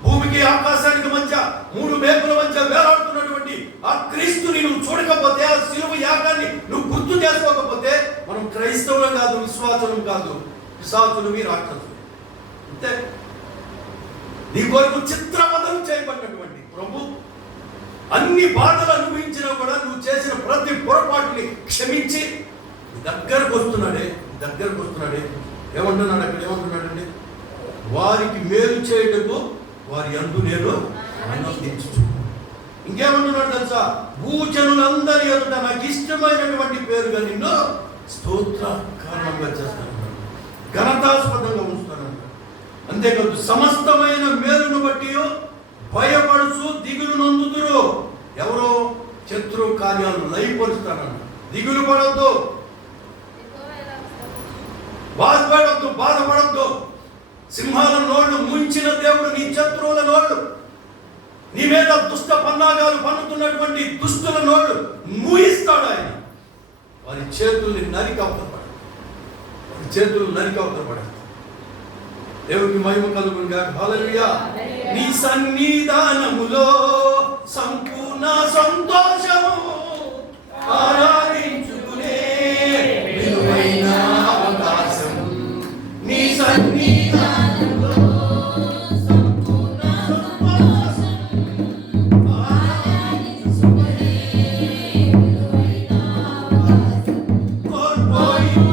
భూమికి ఆకాశానికి మధ్య 3 మేకుల మధ్య వేలాడుతున్నటువంటి ఆ క్రీస్తుని నువ్వు చూడకపోతే, ఆ సిలువ యాగాన్ని నువ్వు గుర్తు చేసుకోకపోతే, మనం క్రైస్తవులం కాదు, విశ్వాసులం కాదు, పిశాచులవి, రాక్షసులు. అంతే. నీ కొరకు చిత్రవదం చేయబడినటువంటి ప్రభు అన్ని బాధలు అనుభవించినా కూడా నువ్వు చేసిన ప్రతి పొరపాటుని క్షమించి దగ్గరకు వస్తున్నాడే. ఏమంటున్నాడు అక్కడ? ఏమంటున్నాడండి? వారికి మేలు చేయటకు వారి యందు నేను ఆనందించు. ఇంకేమంటున్నాడు తెలుసా? భూజనులందరి ఎదుట నాకు ఇష్టమైనటువంటి పేరుగా నిన్ను స్తోత్ర కారణంగా చేస్తాను, ఘనతాస్పదంగా ఉంచుతాను. అంతేకాదు, సమస్తమైన మేలును బట్టి భయపడుచు దిగులు నొందుదురు. ఎవరో శత్రు కార్యాలు లయపరుస్తానన్న. దిగులు పడద్దు, బాధపడద్దు. సింహాల నోళ్లు ముంచిన దేవుడు నీ శత్రువుల నోళ్లు, నీ మీద దుష్ట పన్నాగాలు పన్నుతున్నటువంటి దుష్టుల నోళ్లు మూయిస్తాడు ఆయన. వారి చేతుల్ని నరికి అవతలపడాలి. దేవుడికి మహిమ కలుగును గాక. హల్లెలూయా. నీ సన్నిధానములో సంపూర్ణ సంతోషము, ఆరాధించుకునే విలువైన అవకాశం. నీ సన్నిధానములో సంపూర్ణ సంతోషం, ఆరాధించుకునే విలువైన అవకాశం. కోల్పోయిన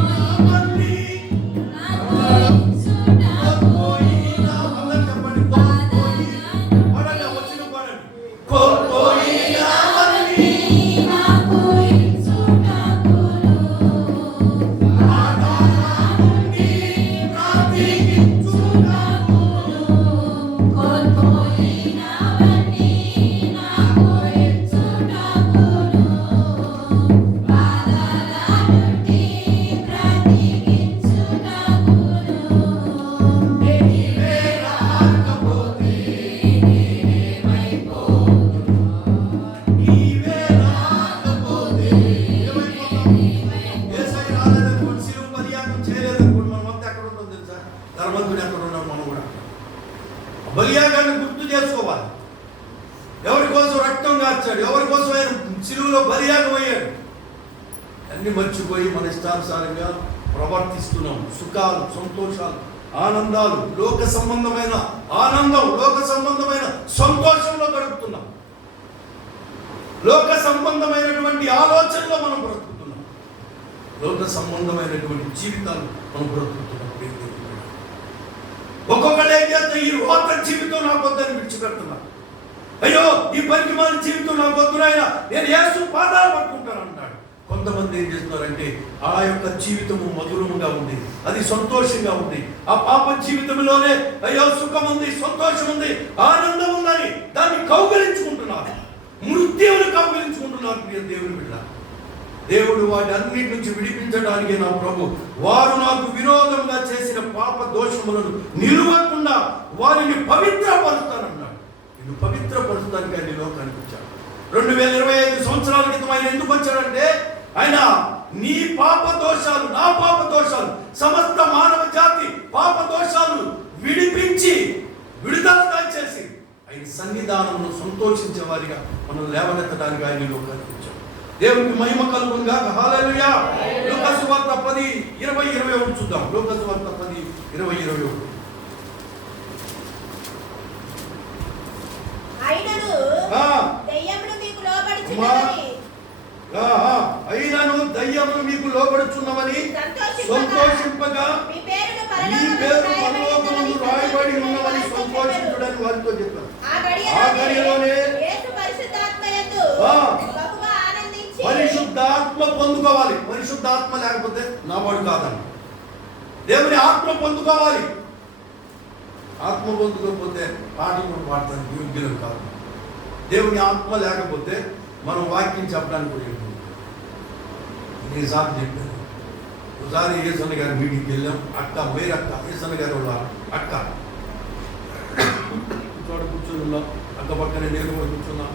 గారిని గుర్తు చేసుకోవాలి. ఎవరి కోసం రక్తం కార్చాడు, ఎవరి కోసం ఆయన సిలువలో బలియాగం అయ్యాడు, అన్ని మర్చిపోయి మన ఇష్టానుసారంగా ప్రవర్తిస్తున్నాం. సుఖాలు, సంతోషాలు, ఆనందాలు, లోక సంబంధమైన ఆనందం, లోక సంబంధమైన సంతోషంలో గడుపుతున్నాం. లోక సంబంధమైనటువంటి ఆలోచనలో మనం బ్రతుకుతున్నాం. లోక సంబంధమైనటువంటి జీవితాలు మనం బ్రతుకుతున్నాం. ఒక్కొక్కళ్ళు ఏం చేస్తే ఈ రోత జీవితం నాకు వద్దని విడిచిపెడుతున్నా. అయ్యో ఈ పనికి మన జీవితం నాకు వద్దునైనా నేను యేసు పాదాలు పట్టుకుంటాను అంటాడు. కొంతమంది ఏం చేస్తున్నారంటే ఆ యొక్క జీవితము మధురముగా ఉంది, అది సంతోషంగా ఉంది. ఆ పాప జీవితంలోనే అయ్యో సుఖం ఉంది, సంతోషం ఉంది, ఆనందం ఉందని దాన్ని కౌగలించుకుంటున్నారు. మృత్యువుని కౌగలించుకుంటున్నారు. ప్రియ దేవుని బిడ్డ, దేవుడు వాటి అన్నిటి నుంచి విడిపించడానికి నా ప్రభు వారు నాకు విరోధంగా చేసిన పాప దోషములను నిలువకుండా వారిని పవిత్రపరుస్తానన్నాడు. నేను పవిత్రపరుస్తానికి ఆయన లోకానికి వచ్చాడు. 2025 సంవత్సరాల క్రితం ఆయన ఎందుకు వచ్చాడంటే ఆయన నీ పాప దోషాలు, నా పాప దోషాలు, సమస్త మానవ జాతి పాప దోషాలు విడిపించి విడుదల చేసి ఆయన సన్నిధానంలో సంతోషించే వారిగా మనం లేవనెత్తడానికి ఆయన లోకానికి వచ్చాడు. దేవునికి మహిమ కలుగునుగా. హల్లెలూయా. లూకా సువార్త 10:20-21 చూద్దాం. లూకా సువార్త 10:20-21. అయినను దయ్యములు మీకు లోబడుచున్నవని సంతోషింపగా మీ పేరు పరలోకమందు రాయబడి ఉన్నవని సంతోషించుడని వారితో చెప్పారు. ఆ గడియలోనే పరిశుద్ధాత్మ పొందుకోవాలి. పరిశుద్ధాత్మ లేకపోతే నా వాడు కాదండి. దేవుని ఆత్మ పొందుకోవాలి. ఆత్మ పొందుకోకపోతే పాటలు పాడతానికి యోగ్యులం కాదు. దేవుని ఆత్మ లేకపోతే మనం వాక్యం చెప్పడానికి కూడా ఈసారి చెప్పాను. ఒకసారి ఏసన్న గారి మీటింగ్కి వెళ్ళాం. అక్క వేరక్క ఏసన్న గారి వాళ్ళ అక్క చోట కూర్చొని ఉన్నాం. అక్క పక్కనే నేను కూడా కూర్చున్నా.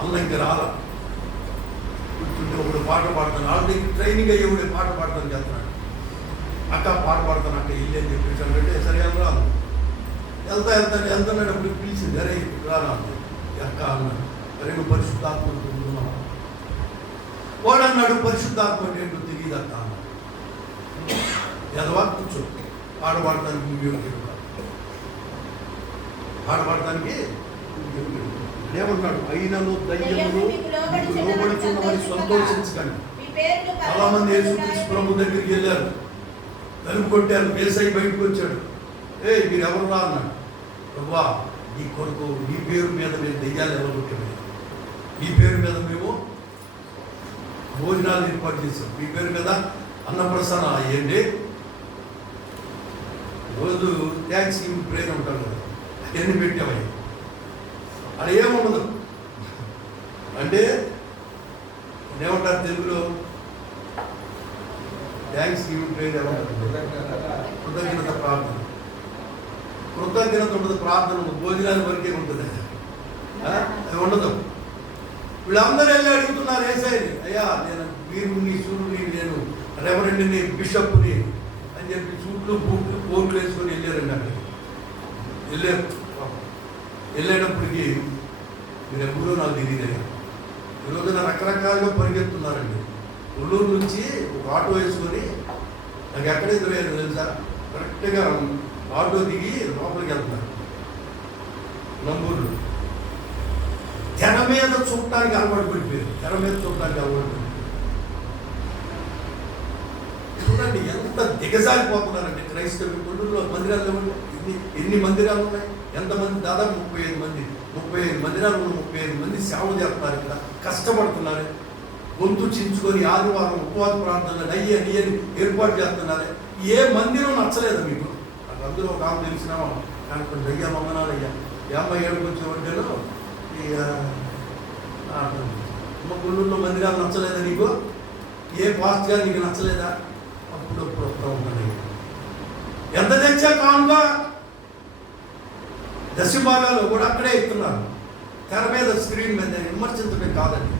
అన్న ఇంకా రాలా. కూర్చుంటే ఒకడు పాట పాడతాను. ఆల్రెడీ ట్రైనింగ్ అయ్యేవాడే పాట పాడతాను చెప్తున్నాడు. అక్క పాట పాడతాను అక్క ఇల్లు అని చెప్పేసి అంటే సరే రాదు. వెళ్తాడు. అప్పుడు పిలిచింది, అరే రారా అక్క అన్నాడు. అరే నువ్వు పరిశుద్ధాత్మ పొందుతున్నావు. వాడు అన్నాడు పరిశుద్ధాత్మ అంటే ఏంటో తెలియదు అక్క అన్నాడు. ఎదవా కూర్చో, పాట పాడటానికి పాట పాడటానికి ఏమన్నాడు? అయినను దయ్యములు లోబడుచున్నవని సంతోషించకండి. చాలా మంది యేసుక్రీస్తు ప్రభు దగ్గరికి వెళ్ళారు, తలుపు కొట్టారు. యేసై బయటకు వచ్చాడు. మీరు ఎవరు రా అన్నాడు. ప్రభువా నీ కొడుకు నీ పేరు మీద మేము దెయ్యాలు ఎవరు కొట్టాము, నీ పేరు మీద మేము భోజనాలు ఏర్పాటు చేశాం, మీ పేరు మీద అన్నప్రసన్న అయ్యండి, రోజు థ్యాంక్స్ గివింగ్ ప్రేయర్ ఉంటాడు కదా, అవన్నీ పెట్టామయ్యి. అది ఏముండదు అంటే ఏమంటారు తెలుగులో థ్యాంక్స్ గివింగ్ ప్రేయర్ ఏమంటారు? కృతజ్ఞత ప్రార్థన. కృతజ్ఞత ఉండదు, ప్రార్థన ఉండదు, భోజనాల వరకే ఉంటుంది. అది ఉండదు. వీళ్ళందరూ వెళ్ళి అడుగుతున్నారు ఏసైని, అయ్యా నేను వీరుని సూర్యుని, నేను రెవరెండ్ని, బిషప్ని అని చెప్పి సూట్లు బూట్లు కోట్లు వేసుకొని వెళ్ళారండి. అక్కడికి వెళ్ళేటప్పటికి మీరు ఎప్పుడూ నాకు తెలియదు. ఈ రోజున రకరకాలుగా పరిగెత్తున్నారండి. కొల్లూరు నుంచి ఒక ఆటో వేసుకొని నాకు ఎక్కడ ఎదురయ్యారు తెలుసా? కరెక్ట్గా ఆటో దిగి లోపలికి వెళ్తున్నారు. నంబూరులో తెర మీద చూడటానికి అలవాటు పడిపోయారు. తెర మీద చూడటానికి అలవాటు పడిపోయారు. చూడండి ఎంత దిగజారిపోతున్నారండి క్రైస్తవ కొల్లూరులో. మందిరాలు ఎన్ని మందిరాలు ఉన్నాయి? ఎంతమంది? దాదాపు 35 మంది. 35 మందిరాలు ఉన్న 35 మంది సేవలు చేస్తున్నారు. ఇక్కడ కష్టపడుతున్నారు. గొంతు చించుకొని ఆదివారం ఉపవాస ప్రార్థనలు అయ్యని ఏర్పాటు చేస్తున్నారు. ఏ మందిరం నచ్చలేదు మీకు? నాకు అందులో ఒక ఆమె తెలిసిన నాకు కొంచెం అయ్యా మమ్మనాలు అయ్యా ఏమ్మ ఏడుకు వచ్చే వంటలో అమ్మ కొల్లూరులో మందిరాలు నచ్చలేదా నీకు? ఏ పాస్ట్ గారు నీకు నచ్చలేదా? అప్పుడు వస్తూ ఉంటాను. ఎంత తెచ్చా కానుగా దశభాగాలు కూడా అక్కడే ఇస్తున్నారు. తెర మీద స్క్రీన్ మీద విమర్శించడం కాదండి.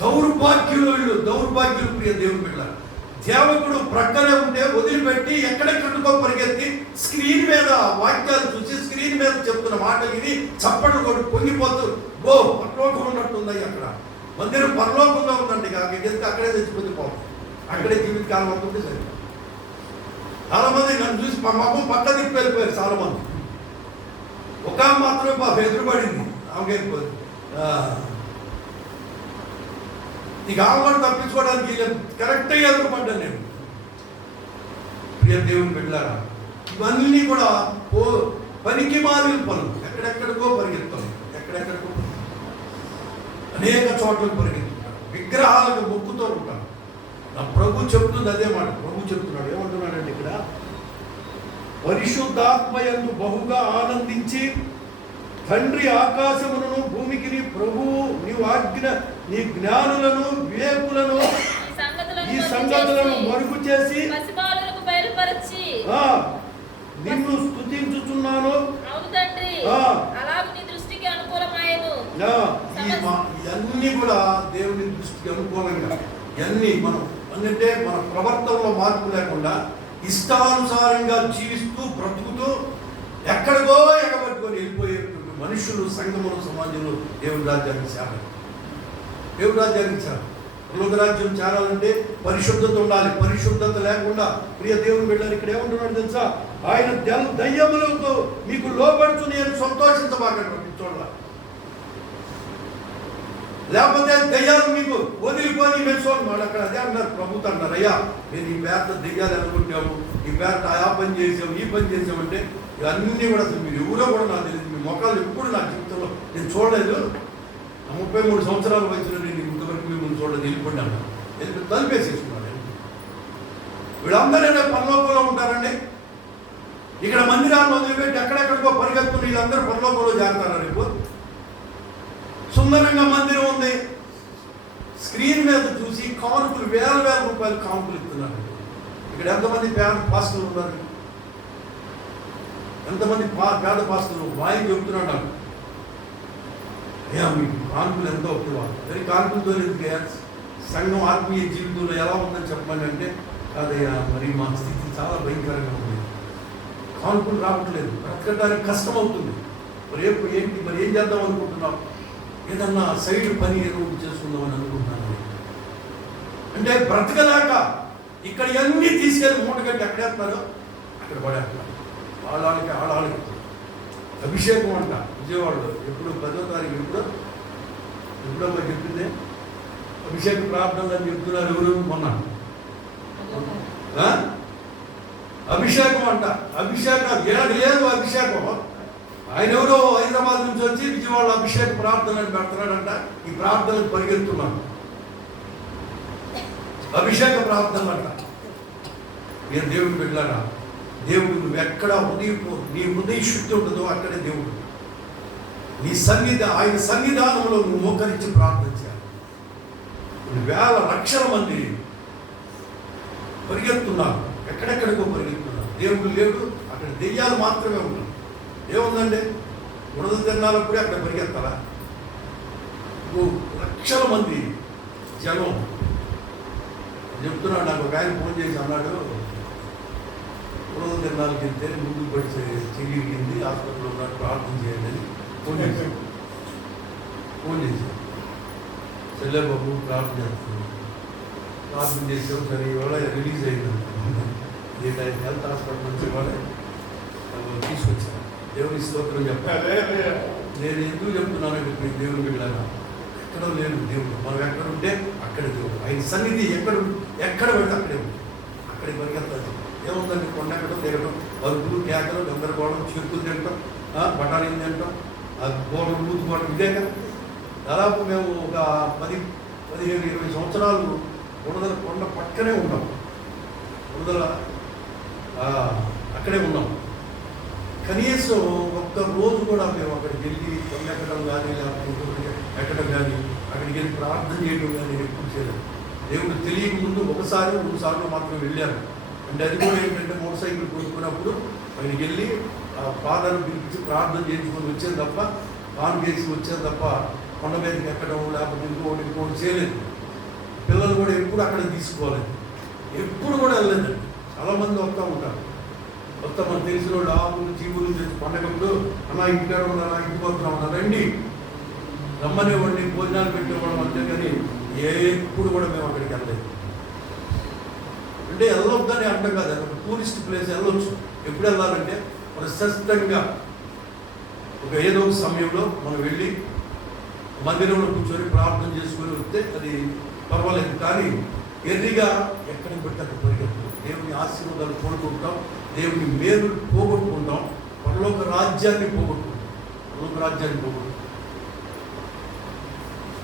దౌర్భాగ్యులు వీళ్ళు, దౌర్భాగ్యులు. ప్రియ దేవుని బిడ్డ, సేవకుడు ప్రక్కనే ఉంటే వదిలిపెట్టి ఎక్కడెక్కడికో పరిగెత్తి స్క్రీన్ మీద వాక్యాలు చూసి స్క్రీన్ మీద చెప్తున్న మాటలు విని చప్పట్లు కొట్టి పొంగిపోతూ పరలోకం ఉన్నట్టుంది. అక్కడ మందిరం పరలోకంగా ఉందండి. అక్కడే తెచ్చిపోతే పోతుంది, అక్కడే జీవితకాలం అవుతుంది. సరే, చాలా మంది నన్ను చూసి మా మొహం పక్క తిప్పి వెళ్ళిపోయారు. చాలా మంది ఒక మాత్రమే బాబు ఎదురుపడింది, ఆమె నీకు ఆమెను తప్పించుకోవడానికి కరెక్ట్గా ఎదురుపడ్డాను నేను. ప్రియ దేవుని బిడ్డలారా, ఇవన్నీ కూడా పనికి మాలిన పనులు. ఎక్కడెక్కడికో పరిగెత్తాం, ఎక్కడెక్కడికో అనేక చోట్లకు పరిగెత్తుతాం, విగ్రహాలకు మొక్కుతూ ఉంటాం. నా ప్రభు చెప్తుంది అదే మాట. ప్రభు చెప్తున్నాడు, ఏమంటున్నాడండి ఇక్కడ, పరిశుద్ధాత్మయందు బహుగా ఆనందించి తండ్రి ఆకాశములను భూమికి నీ ప్రభువు నీవు ఆజ్ఞ నీ జ్ఞానులను వివేకులను ఈ సంగతులను మరుగు చేసి నిన్ను స్తుతించుచున్నాను. ఇవన్నీ కూడా దేవుని దృష్టికి అనుకూలంగా, ఇవన్నీ మనం అంటే మన ప్రవర్తనలో మార్పు లేకుండా ఇష్టానుసారంగా జీవిస్తూ బ్రతుకుతూ ఎక్కడికో ఎగబట్టుకొని వెళ్ళిపోయే మనుషులు సంఘములు సమాజంలో దేవుని రాజ్యానికి చేరాలి. దేవుని రాజ్యానికి చేరాలి. లోక రాజ్యం చేరాలంటే పరిశుద్ధత ఉండాలి. పరిశుద్ధత లేకుండా ప్రియ దేవుని బిడ్డలు ఇక్కడ ఏమంటున్నాడు తెలుసా, ఆయన దయ్యములతో మీకు లోబడుచు నేను సంతోషించబాకండి చూడాలి. లేకపోతే దయ్యాలు మీకు వదిలిపోయి మెచ్చుకోవాలి. అక్కడ అదే అన్నారు, ప్రభుత్వం అన్నారు, అయ్యా నేను ఈ పేద దయ్యాలు అనుకుంటాము, ఈ పేద ఆ పని చేసాము, ఈ పని చేసామంటే ఇవన్నీ కూడా అసలు మీరు ఎవరో కూడా నాకు తెలియదు. మీ మొక్కలు ఎప్పుడు నా జీవితంలో నేను చూడలేదు. 33 సంవత్సరాల వయసులో నేను ఇంతవరకు మిమ్మల్ని చూడలేదు, వెళ్ళిపోయాను. వెళ్ళి తలిపేసేసుకున్నాను. వీళ్ళందరూ పరలోకంలో ఉంటారండి. ఇక్కడ మందిరాన్ని వదిలిపెట్టి ఎక్కడెక్కడికో పరిగెత్తులు వీళ్ళందరూ పరలోకంలో చేరతారు. రేపు సుందరంగా మందిరం ఉంది, స్క్రీన్ మీద చూసి కానుకలు వేల రూపాయలు కానుకలు ఇస్తున్నారు. ఇక్కడ ఎంతమంది పేద పాస్టర్లు ఉన్నారు, ఎంతమంది పేద పాస్టర్లు వాయి చెప్తున్నాడు నాకు, అయ్యా మీకు కానుకలు ఎంతో ఒప్పుకోవాలి. మరి కానుకలతో సంఘం ఆత్మీయ జీవితంలో ఎలా ఉందని చెప్పమని అంటే, కాదయ్యా మరి మా స్థితి చాలా భయంకరంగా ఉంది, కానుకలు రావట్లేదు, బ్రతకడానికి కష్టం అవుతుంది. రేపు ఏంటి మరి ఏం చేద్దాం అనుకుంటున్నాం, ఏదన్నా సైడ్ పని ఏదో చేసుకుందామని అనుకుంటున్నాను. అంటే బ్రతకలేక ఇక్కడ ఇవన్నీ తీసుకెళ్ళి మూటగట్టి ఎక్కడేస్తున్నారు, అక్కడ పడేస్తున్నారు. ఆళ్ళకి అభిషేకం అంట విజయవాడలో ఎప్పుడు 10వ తారీఖు ఎప్పుడమ్మా చెప్పిందే అభిషేక ప్రార్థనలు అని చెప్తున్నారు. ఎవరు మొన్న అభిషేకం అంట, అభిషేకం లేదు అభిషేకం. ఆయన ఎవరో హైదరాబాద్ నుంచి వచ్చి విజయవాడ అభిషేక ప్రార్థనలు పెడుతున్నాడంట. ఈ ప్రార్థనలు పరిగెత్తున్నాను, అభిషేక ప్రార్థనలు అంట. నేను దేవుడిని పెట్టారా, దేవుడు నువ్వు ఎక్కడ నీ హృదయ శుద్ధి ఉంటుందో అక్కడే దేవుడు. నీ ఆయన సన్నిధానంలో నువ్వు మోకరించి ప్రార్థన చేయాలి. వేల లక్షల మంది పరిగెత్తున్నారు, ఎక్కడెక్కడికో పరిగెత్తున్నారు. దేవుడు లేడు, అక్కడ దెయ్యాలు మాత్రమే ఉన్నాయి. ఏముందండి, బురద తిన్నాలప్పుడే అక్కడ పరిగెత్తాలా? లక్షల మంది జనం చెప్తున్నాడు. నాకు ఒక ఆయన ఫోన్ చేసి అన్నాడు, బురద తిన్నాలకి వెళ్తే ముందుకు పడి చెయ్యింది, హాస్పిటల్లో ఉన్నట్టు ప్రార్థన చేయండి అని ఫోన్ చేశాను. చెల్లె బాబు ప్రార్థన చేస్తున్నాను, ప్రార్థన చేసాం. సరే ఇవాళ రిలీజ్ అయింది, హెల్త్ హాస్పిటల్ నుంచి ఇవాళ తీసుకొచ్చాను. దేవుని స్తోత్రం చెప్పాలి. నేను ఎందుకు చెప్తున్నాను, దేవుని బిడ్డలారా, ఎక్కడో లేదు దేవుడు. మనం ఎక్కడ ఉంటే అక్కడ దేవుడు. ఆయన సన్నిధి ఎక్కడ పెడితే అక్కడే ఉంది, అక్కడికి పరిగెత్తాలి. ఏముందండి, కొండ ఎక్కడం దిగడం, అరుపులు కేకలు గందరగోళం, చెరుకులు తింటాం, బఠానీలు తింటాం, గోడలు ఊదుకోవడం, ఇదే కదా. దాదాపు మేము ఒక 15-20 సంవత్సరాలు కొండ పక్కనే ఉన్నాం. అక్కడే ఉన్నాం. కనీసం ఒక్క రోజు కూడా మేము అక్కడికి వెళ్ళి కొండెక్కడం కానీ లేకపోతే ఎక్కడం కానీ అక్కడికి వెళ్ళి ప్రార్థన చేయడం కానీ ఎప్పుడు చేయలేదు. దేవుడు తెలియక ముందు 1-2 సార్లు మాత్రం వెళ్ళాను. అంటే అది కూడా ఏంటంటే మోటార్ సైకిల్ కొనుక్కున్నప్పుడు అక్కడికి వెళ్ళి ఫాదర్ని పిలిపించి ప్రార్థన చేసుకొని వచ్చేది తప్ప, ఆన్ చేసి వచ్చేది తప్ప కొండ మీదకి ఎక్కడం లేకపోతే ఇంకోటి చేయలేదు. పిల్లలు కూడా ఎప్పుడు అక్కడ తీసుకోలేదు. ఎప్పుడు కూడా వెళ్ళలేదండి. చాలామంది వస్తూ ఉంటారు, వస్తా మనకు తెలిసిన వాళ్ళు ఆకులు జీవులు చేసి పండగప్పుడు అన్న ఇంటికాడ ఉన్నారా, ఇంటికి వస్తున్నా ఉన్నా రండి రమ్మనేవాడిని, భోజనాలు పెట్టేవాళ్ళం అంతే. కానీ ఎప్పుడు కూడా మేము అక్కడికి వెళ్ళలేదు. అంటే వెళ్ళొద్దని అంటాం కాదు, ఒక టూరిస్ట్ ప్లేస్ వెళ్ళొచ్చు. ఎప్పుడు వెళ్ళాలంటే ప్రశస్తంగా ఏదో ఒక సమయంలో మనం వెళ్ళి మందిరంలో కూర్చొని ప్రార్థన చేసుకొని వస్తే అది పర్వాలేదు. కానీ ఎర్రిగా ఎక్కడికి పెట్టి అక్కడ పరిగెత్తు, దేవుని ఆశీర్వాదాలు కోరుకుంటాం, దేవుని మేలు పోగొట్టుకుంటాం, పరలోక రాజ్యాన్ని పోగొట్టుకుంటాం.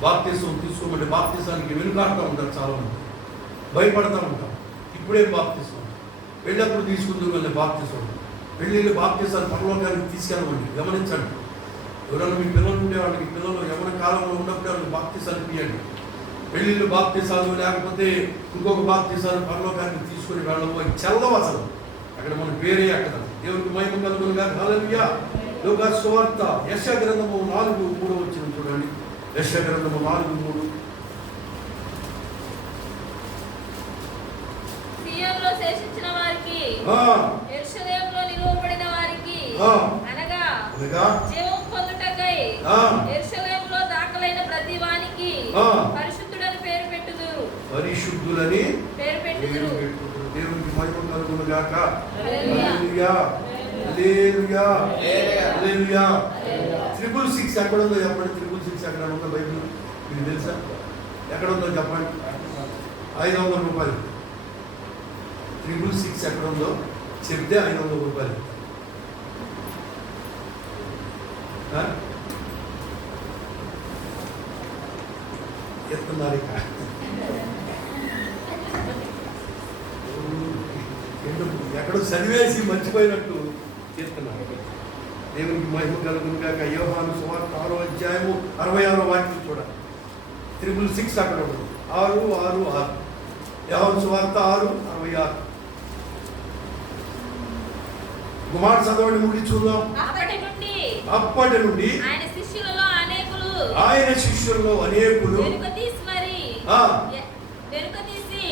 బాప్తిసం తీసుకోమంటే బాప్తిసానికి వెనుకాడుతూ ఉంటారు చాలామంది, భయపడతా ఉంటాం. ఇప్పుడే బాప్తిసం, వెళ్ళినప్పుడు తీసుకుంటూ వెళ్ళే బాప్తిసం, పెళ్ళిళ్ళు బాప్తిసాలు పరలోకానికి తీసుకెళ్ళమండి. గమనించండి, ఎవరైనా మీ పిల్లలు ఉండే వాళ్ళకి, పిల్లలు ఎవరి కాలంలో ఉన్నప్పుడు వాళ్ళకి బాప్తిసాలు ఇవ్వండి. పెళ్ళిళ్ళు బాప్తిసాలు లేకపోతే ఇంకొక బాప్తిసాలు పరలోకానికి తీసుకుని వెళ్ళబోయి చల్లవు అసలు. అక్కడ మన పేరే అక్కడ. దేవునికి మహిమ కలుగునుగా. హల్లెలూయా. లూకా సువార్త యెషయా గ్రంథము 4:3 వచ్చిన చూడండి. యెషయా గ్రంథము 4:3. సియోనులో శేషించిన వారికి, యెరూషలేములో నిలువబడిన వారికి, అనగా జీవం పొందుటకై యెరూషలేములో దాఖలైన ప్రతి వానికి పరిశుద్ధుడని పేరు పెట్టుదురు. పరిశుద్ధులని పేరు పెట్టుదురు. దేవునికి మహిమ కలుగును గాక. హల్లెలూయా. హల్లెలూయా. హల్లెలూయా. 666 ఎక్కడ ఉందో చెప్పండి. 666 ఎక్కడ ఉందో బైబిల్ మీకు తెలుసా? ఎక్కడ ఉందో చెప్పండి. 500 రూపాయలు. 666 ఎక్కడ ఉందో చెప్తే 500 రూపాయలు. ఎత్తున్నారు ఇక. ఎక్కడో చదివేసి మర్చిపోయినట్టు చేస్తున్నారు. దేవునికి మహిమ కలుగును గాక. యోహాను సువార్త 6వ అధ్యాయము 66వ వాక్యం చూడాలి. 666 అక్కడ ఉండదు. 666. యోహాను సువార్త 6:66. కుమార్ చదవండి, ముడి చూద్దాం. అప్పటి నుండి ఆయన శిష్యులలో అనేకులు వెనుక తీసి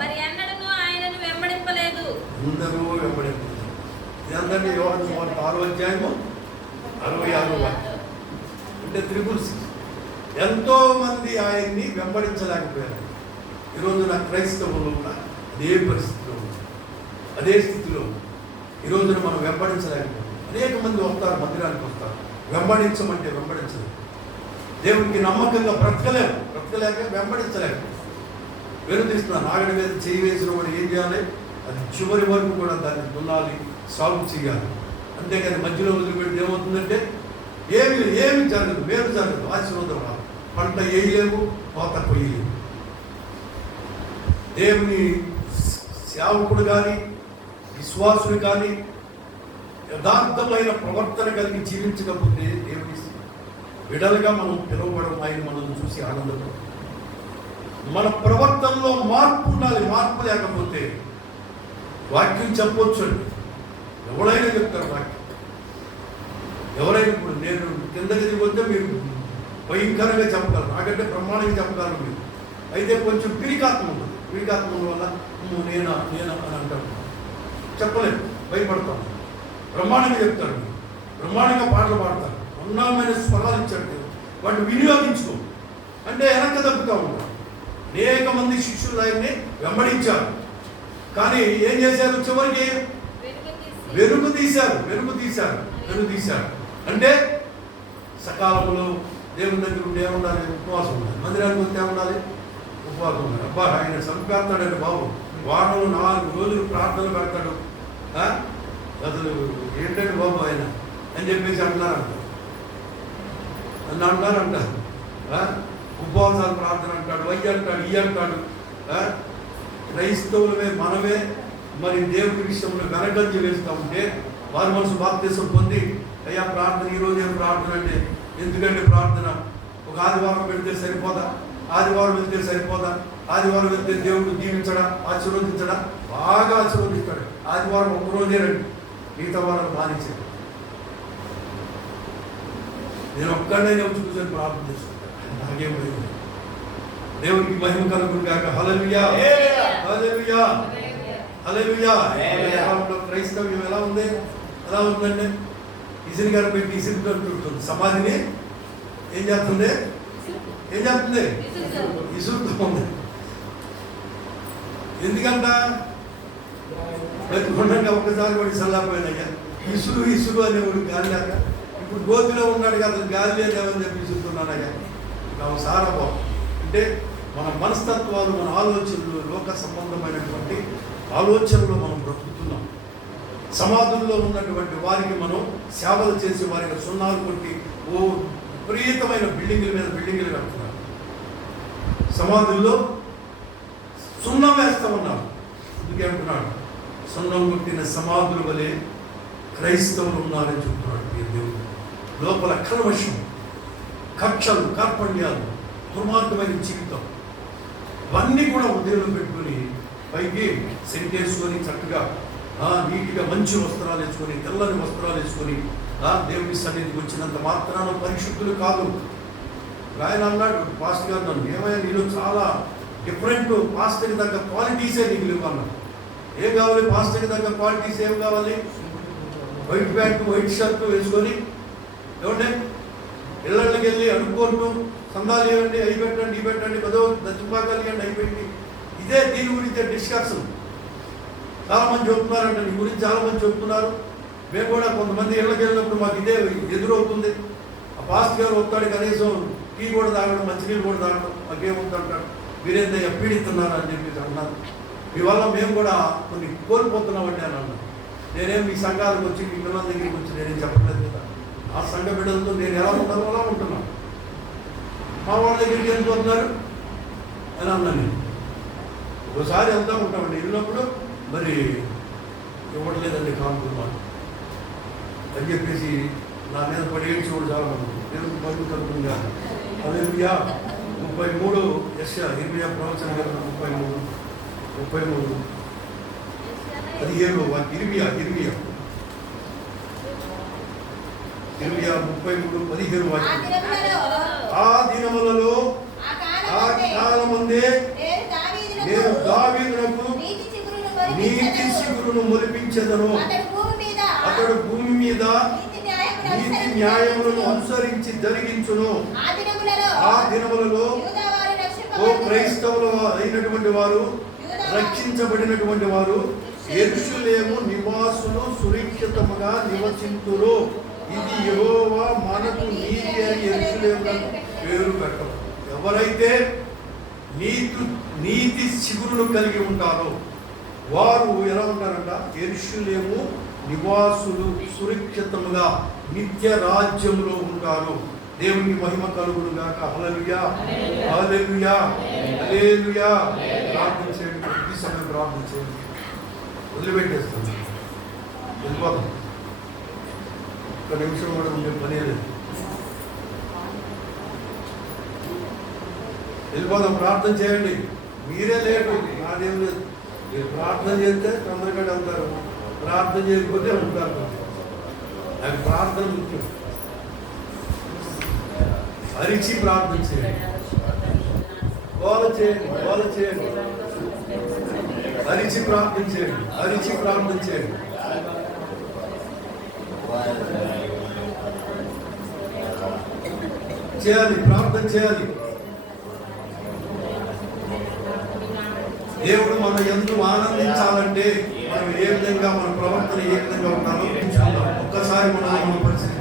మరి ఎన్నడూ ఆయనను వెంబడింపలేదు. అందరూ వెంబడింపలేదు. ఇదంతా యోహాను సువార్త 6వ అధ్యాయము 66వ వాక్యం. అంటే 666. ఎంతో మంది ఆయన్ని వెంబడించలేకపోయారు. ఈరోజు నా క్రైస్తవులు కూడా అదే పరిస్థితిలో ఉంది, అదే స్థితిలో ఉంది. ఈ రోజున మనం వెంబడించలేకపోతాం. అనేక మంది వస్తారు, మందిరానికి వస్తారు, వెంబడించమంటే వెంబడించలేదు. దేవునికి నమ్మకంగా బ్రతకలేక వెంబడించలేక వెనుదిస్తున్నారు. నాగడి మీద చేయి వేసిన వాడు ఏం చేయాలి? అది చివరి వరకు కూడా దాన్ని దున్నాలి, సాగు చేయాలి. అంతేకాని మధ్యలో వదిలిపెట్టి ఏమవుతుందంటే ఏమి జరగదు, మేలు జరగదు, ఆశీర్వాదం రాదు. పంట వేయలేము, కోత కొయ్యలేము. దేవుని సేవకుడు కానీ విశ్వాసుడు కానీ యథార్థమైన ప్రవర్తన కలిగి జీవించకపోతే దేవుని విడలుగా మనం పిలువబడం, ఆయన మనం చూసి ఆనందపడడం. మన ప్రవర్తనలో మార్పు ఉండాలి. మార్పు లేకపోతే వాక్యం చెప్పొచ్చు అండి, ఎవరైనా చెప్తారు వాక్యం. ఎవరైనా ఇప్పుడు నేను కిందకి దిగొద్దే మీరు భయంకరంగా చెప్పగలరు, నాకంటే బ్రహ్మాండంగా చెప్పగలరు మీరు. అయితే కొంచెం పిరికాత్మ ఉంటుంది. పిరికాత్మ వల్ల నేనా అని అంటారు, చెప్పలేదు, భయపడతాను. బ్రహ్మాండంగా చెప్తాడు, బ్రహ్మాండంగా పాటలు పాడతారు, ఉన్నమైన స్వరాలు ఇచ్చాడు. వాటిని వినియోగించుకో అంటే వెనక్కి తగ్గుతూ ఉంటారు. అనేక మంది శిష్యులు ఆయన్ని వెంబడించారు, కానీ ఏం చేశారు? చివరికి వెనుక తీశారు. అంటే సకాలంలో దేవుని దగ్గర ఉండి ఏముండాలి? ఉపవాసం ఉండాలి. మందిరానికి వస్తే ఏముండాలి? ఉపవాసం ఉండాలి. అబ్బా ఆయన సంపేస్తాడండి బాబు, వారంలో 4 రోజులు ప్రార్థనలు పెడతాడు, అసలు ఏంటంటే బాబు ఆయన అని చెప్పేసి అంటున్నారంట. ఉపవాసాలు ప్రార్థన అంటాడు, అయ్యి అంటాడు, ఇయ్యి అంటాడు. క్రైస్తవులమే మనమే మరి దేవుని విషయంలో వెనకంజ వేస్తూ ఉంటే వారి మనసు బాప్తిసం పొంది, అయ్యా ప్రార్థన ఈరోజు ఏం ప్రార్థన అంటే, ఎందుకంటే ప్రార్థన ఒక ఆదివారం వెళ్తే సరిపోదా? ఆదివారం వెళ్తే దేవుడు దీవించడా, ఆశీర్వదించడా? బాగా ఆశీర్వదిస్తాడు. ఆదివారం ఒక్కరోజే రండి, మిగతా వారం మానేశాడు. నేను ఒక్కడైనా చూసాను, ప్రార్థన చేసుకుంటాను, నాకేమైంది దేవునికి మహిమ కలుగును గాక. హల్లెలూయా, హల్లెలూయా, హల్లెలూయా. క్రైస్తవ్యం ఎలా ఉంది? ఎలా ఉందండి? ఇసురు గారు పెట్టి ఇసురుతుంటుంది. సమాధిని ఏం చేస్తుంది? ఏం చేస్తుంది? ఇసురుతూ ఉంది. ఎందుకంట? ప్రతిగుండంగా ఒక్కసారి వాడి చల్లాపోయినయ్యా. ఇసురు ఇసురు అనేవాడు గాలి లేక, ఇప్పుడు గోతిలో ఉన్నాడు కదా, గాలి లేదేమని చెప్పి ఇసురుతున్నానయ్యా. సారభావం అంటే మన మనస్తత్వాలు, మన ఆలోచనలు, లోక సంబంధమైనటువంటి ఆలోచనలు మనం బ్రతుకుతున్నాం. సమాధుల్లో ఉన్నటువంటి వారికి మనం సేవలు చేసి వారికి సున్నాలు కొట్టి ఓ విపరీతమైన బిల్డింగుల మీద బిల్డింగులు కడుతున్నారు. సమాధుల్లో సున్నం వేస్తా ఉన్నారు. అందుకే అంటున్నాడు, సున్నం కొట్టిన సమాధుల వలె క్రైస్తవులు ఉన్నారని చెప్తున్నాడు దేవుడు. లోపల కల్మషం, కక్షలు, కార్పణ్యాలు, దుర్మార్గమైన జీవితం ఇవన్నీ కూడా ఉదయంలో పెట్టుకొని పైకి సెంట్ వేసుకొని చక్కగా నీట్గా మంచి వస్త్రాలు వేసుకొని, తెల్లని వస్త్రాలు వేసుకొని దేవుని సన్నిధికి వచ్చినంత మాత్రాన పరిశుద్ధులు కాదు. ఆయన అన్నాడు, పాస్టర్ గారు నన్ను, ఏమైనా నీలో చాలా డిఫరెంట్, పాస్టర్కి తగ్గ క్వాలిటీసే నీకు ఇవ్వన్నాడు. ఏం కావాలి? పాస్టర్కి తగ్గ క్వాలిటీస్ ఏం కావాలి? వైట్ ప్యాంటు, వైట్ షర్ట్ వేసుకొని ఏమంటే ఇళ్ళకి వెళ్ళి అడుక్కుంటూ సందాలు ఇవ్వండి, అవి పెట్టండి, ఇవి పెట్టండి, పదో చుపాకాలు ఇవ్వండి, అవి పెట్టి ఇదే దీని గురించి డిస్కషన్ చాలామంది చెప్తున్నారంట. నీ గురించి చాలామంది చెప్తున్నారు. మేము కూడా కొంతమంది ఇళ్ళకి వెళ్ళినప్పుడు మాకు ఇదే ఎదురవుతుంది. ఆ పాస్టర్ గారు వస్తాడు, కనీసం టీ కూడా తాగడం, మంచినీళ్ళు కూడా తాగడం, మాకేముందంటాడు, మీరేందయ్యా పీడిస్తున్నారు అని చెప్పి అన్నారు. మీ వల్ల మేము కూడా కొన్ని కోల్పోతున్నామండి అని అన్నాను. నేనేం మీ సంఘాలకు వచ్చి మీ పిల్లల దగ్గరికి వచ్చి నేనేం చెప్పలేదు కదా. ఆ సంఘ బిడ్డలతో నేను ఎలా ఉంటానో అలా ఉంటున్నాను. మా వాళ్ళ దగ్గరికి వెళ్ళిపోతున్నారు అని అన్నాను. నేను ఒకసారి వెళ్తా ఉంటామండి. వెళ్ళినప్పుడు మరి ఇవ్వట్లేదండి కానుకున్నాను అని చెప్పేసి నా మీద పడి ఏడ్చి కూడా చాలా మంది నేను పని కలుగుతుందా. హల్లెలూయా. 33 ఇర్మియా ప్రవచన 33 17 ఇర్మియా 33:17 ఆ దినములలో ఆ కాలమందే నేను దావీదునకు నీతి చిగురును మొలిపించెదను. అతడు భూమి మీద నీతి న్యాయములను అనుసరించి జరిగించును. ఆ దినములలో ఓ క్రైస్తవులు అయినటువంటి వారు, రక్షించబడినటువంటి వారు యెరూషలేము నివాసులు సురక్షితముగా నివసింతురు. ఇది యెహోవా మనకు నీతి అని యెరూషలేమునకు పేరు పెట్టరు. ఎవరైతే నీతి చిగురును కలిగి ఉంటారో వారు ఎలా ఉంటారంట? యెరూషలేము నివాసులు సురక్షితముగా నిత్య రాజ్యములో ఉంటారు. దేవునికి మహిమ కలుగును గాక. హల్లెలూయా, హల్లెలూయా, హల్లెలూయా. ప్రార్థన చేయండి, ఈ సమయం ప్రార్థన చేయండి. వదిలిపెట్టేస్తాను, వెళ్ళిపోతాం. ఒక నిమిషం కూడా ఉండే పని లేదు. వెళ్ళిపోదాం. ప్రార్థన చేయండి. మీరే లేటు, నాదేం లేదు. మీరు ప్రార్థన చేస్తే తొందరగా వెళ్తారు, ప్రార్థన చేయకపోతే ఉంటారు. నాకు ప్రార్థన ముఖ్యం. అరిచి ప్రార్థన చేయండి, గోల చేయండి, గోల చేయండి, అరిచి ప్రార్థన చేయండి, అరిచి ప్రార్థన చేయండి. చేయాలి, ప్రార్థన చేయాలి. దేవుడు మన యందు ఆనందించాలంటే మనం ఏ విధంగా మన ప్రవర్తన ఏ విధంగా ఉండాలో ఒక్కసారి మనం పరిస్థితి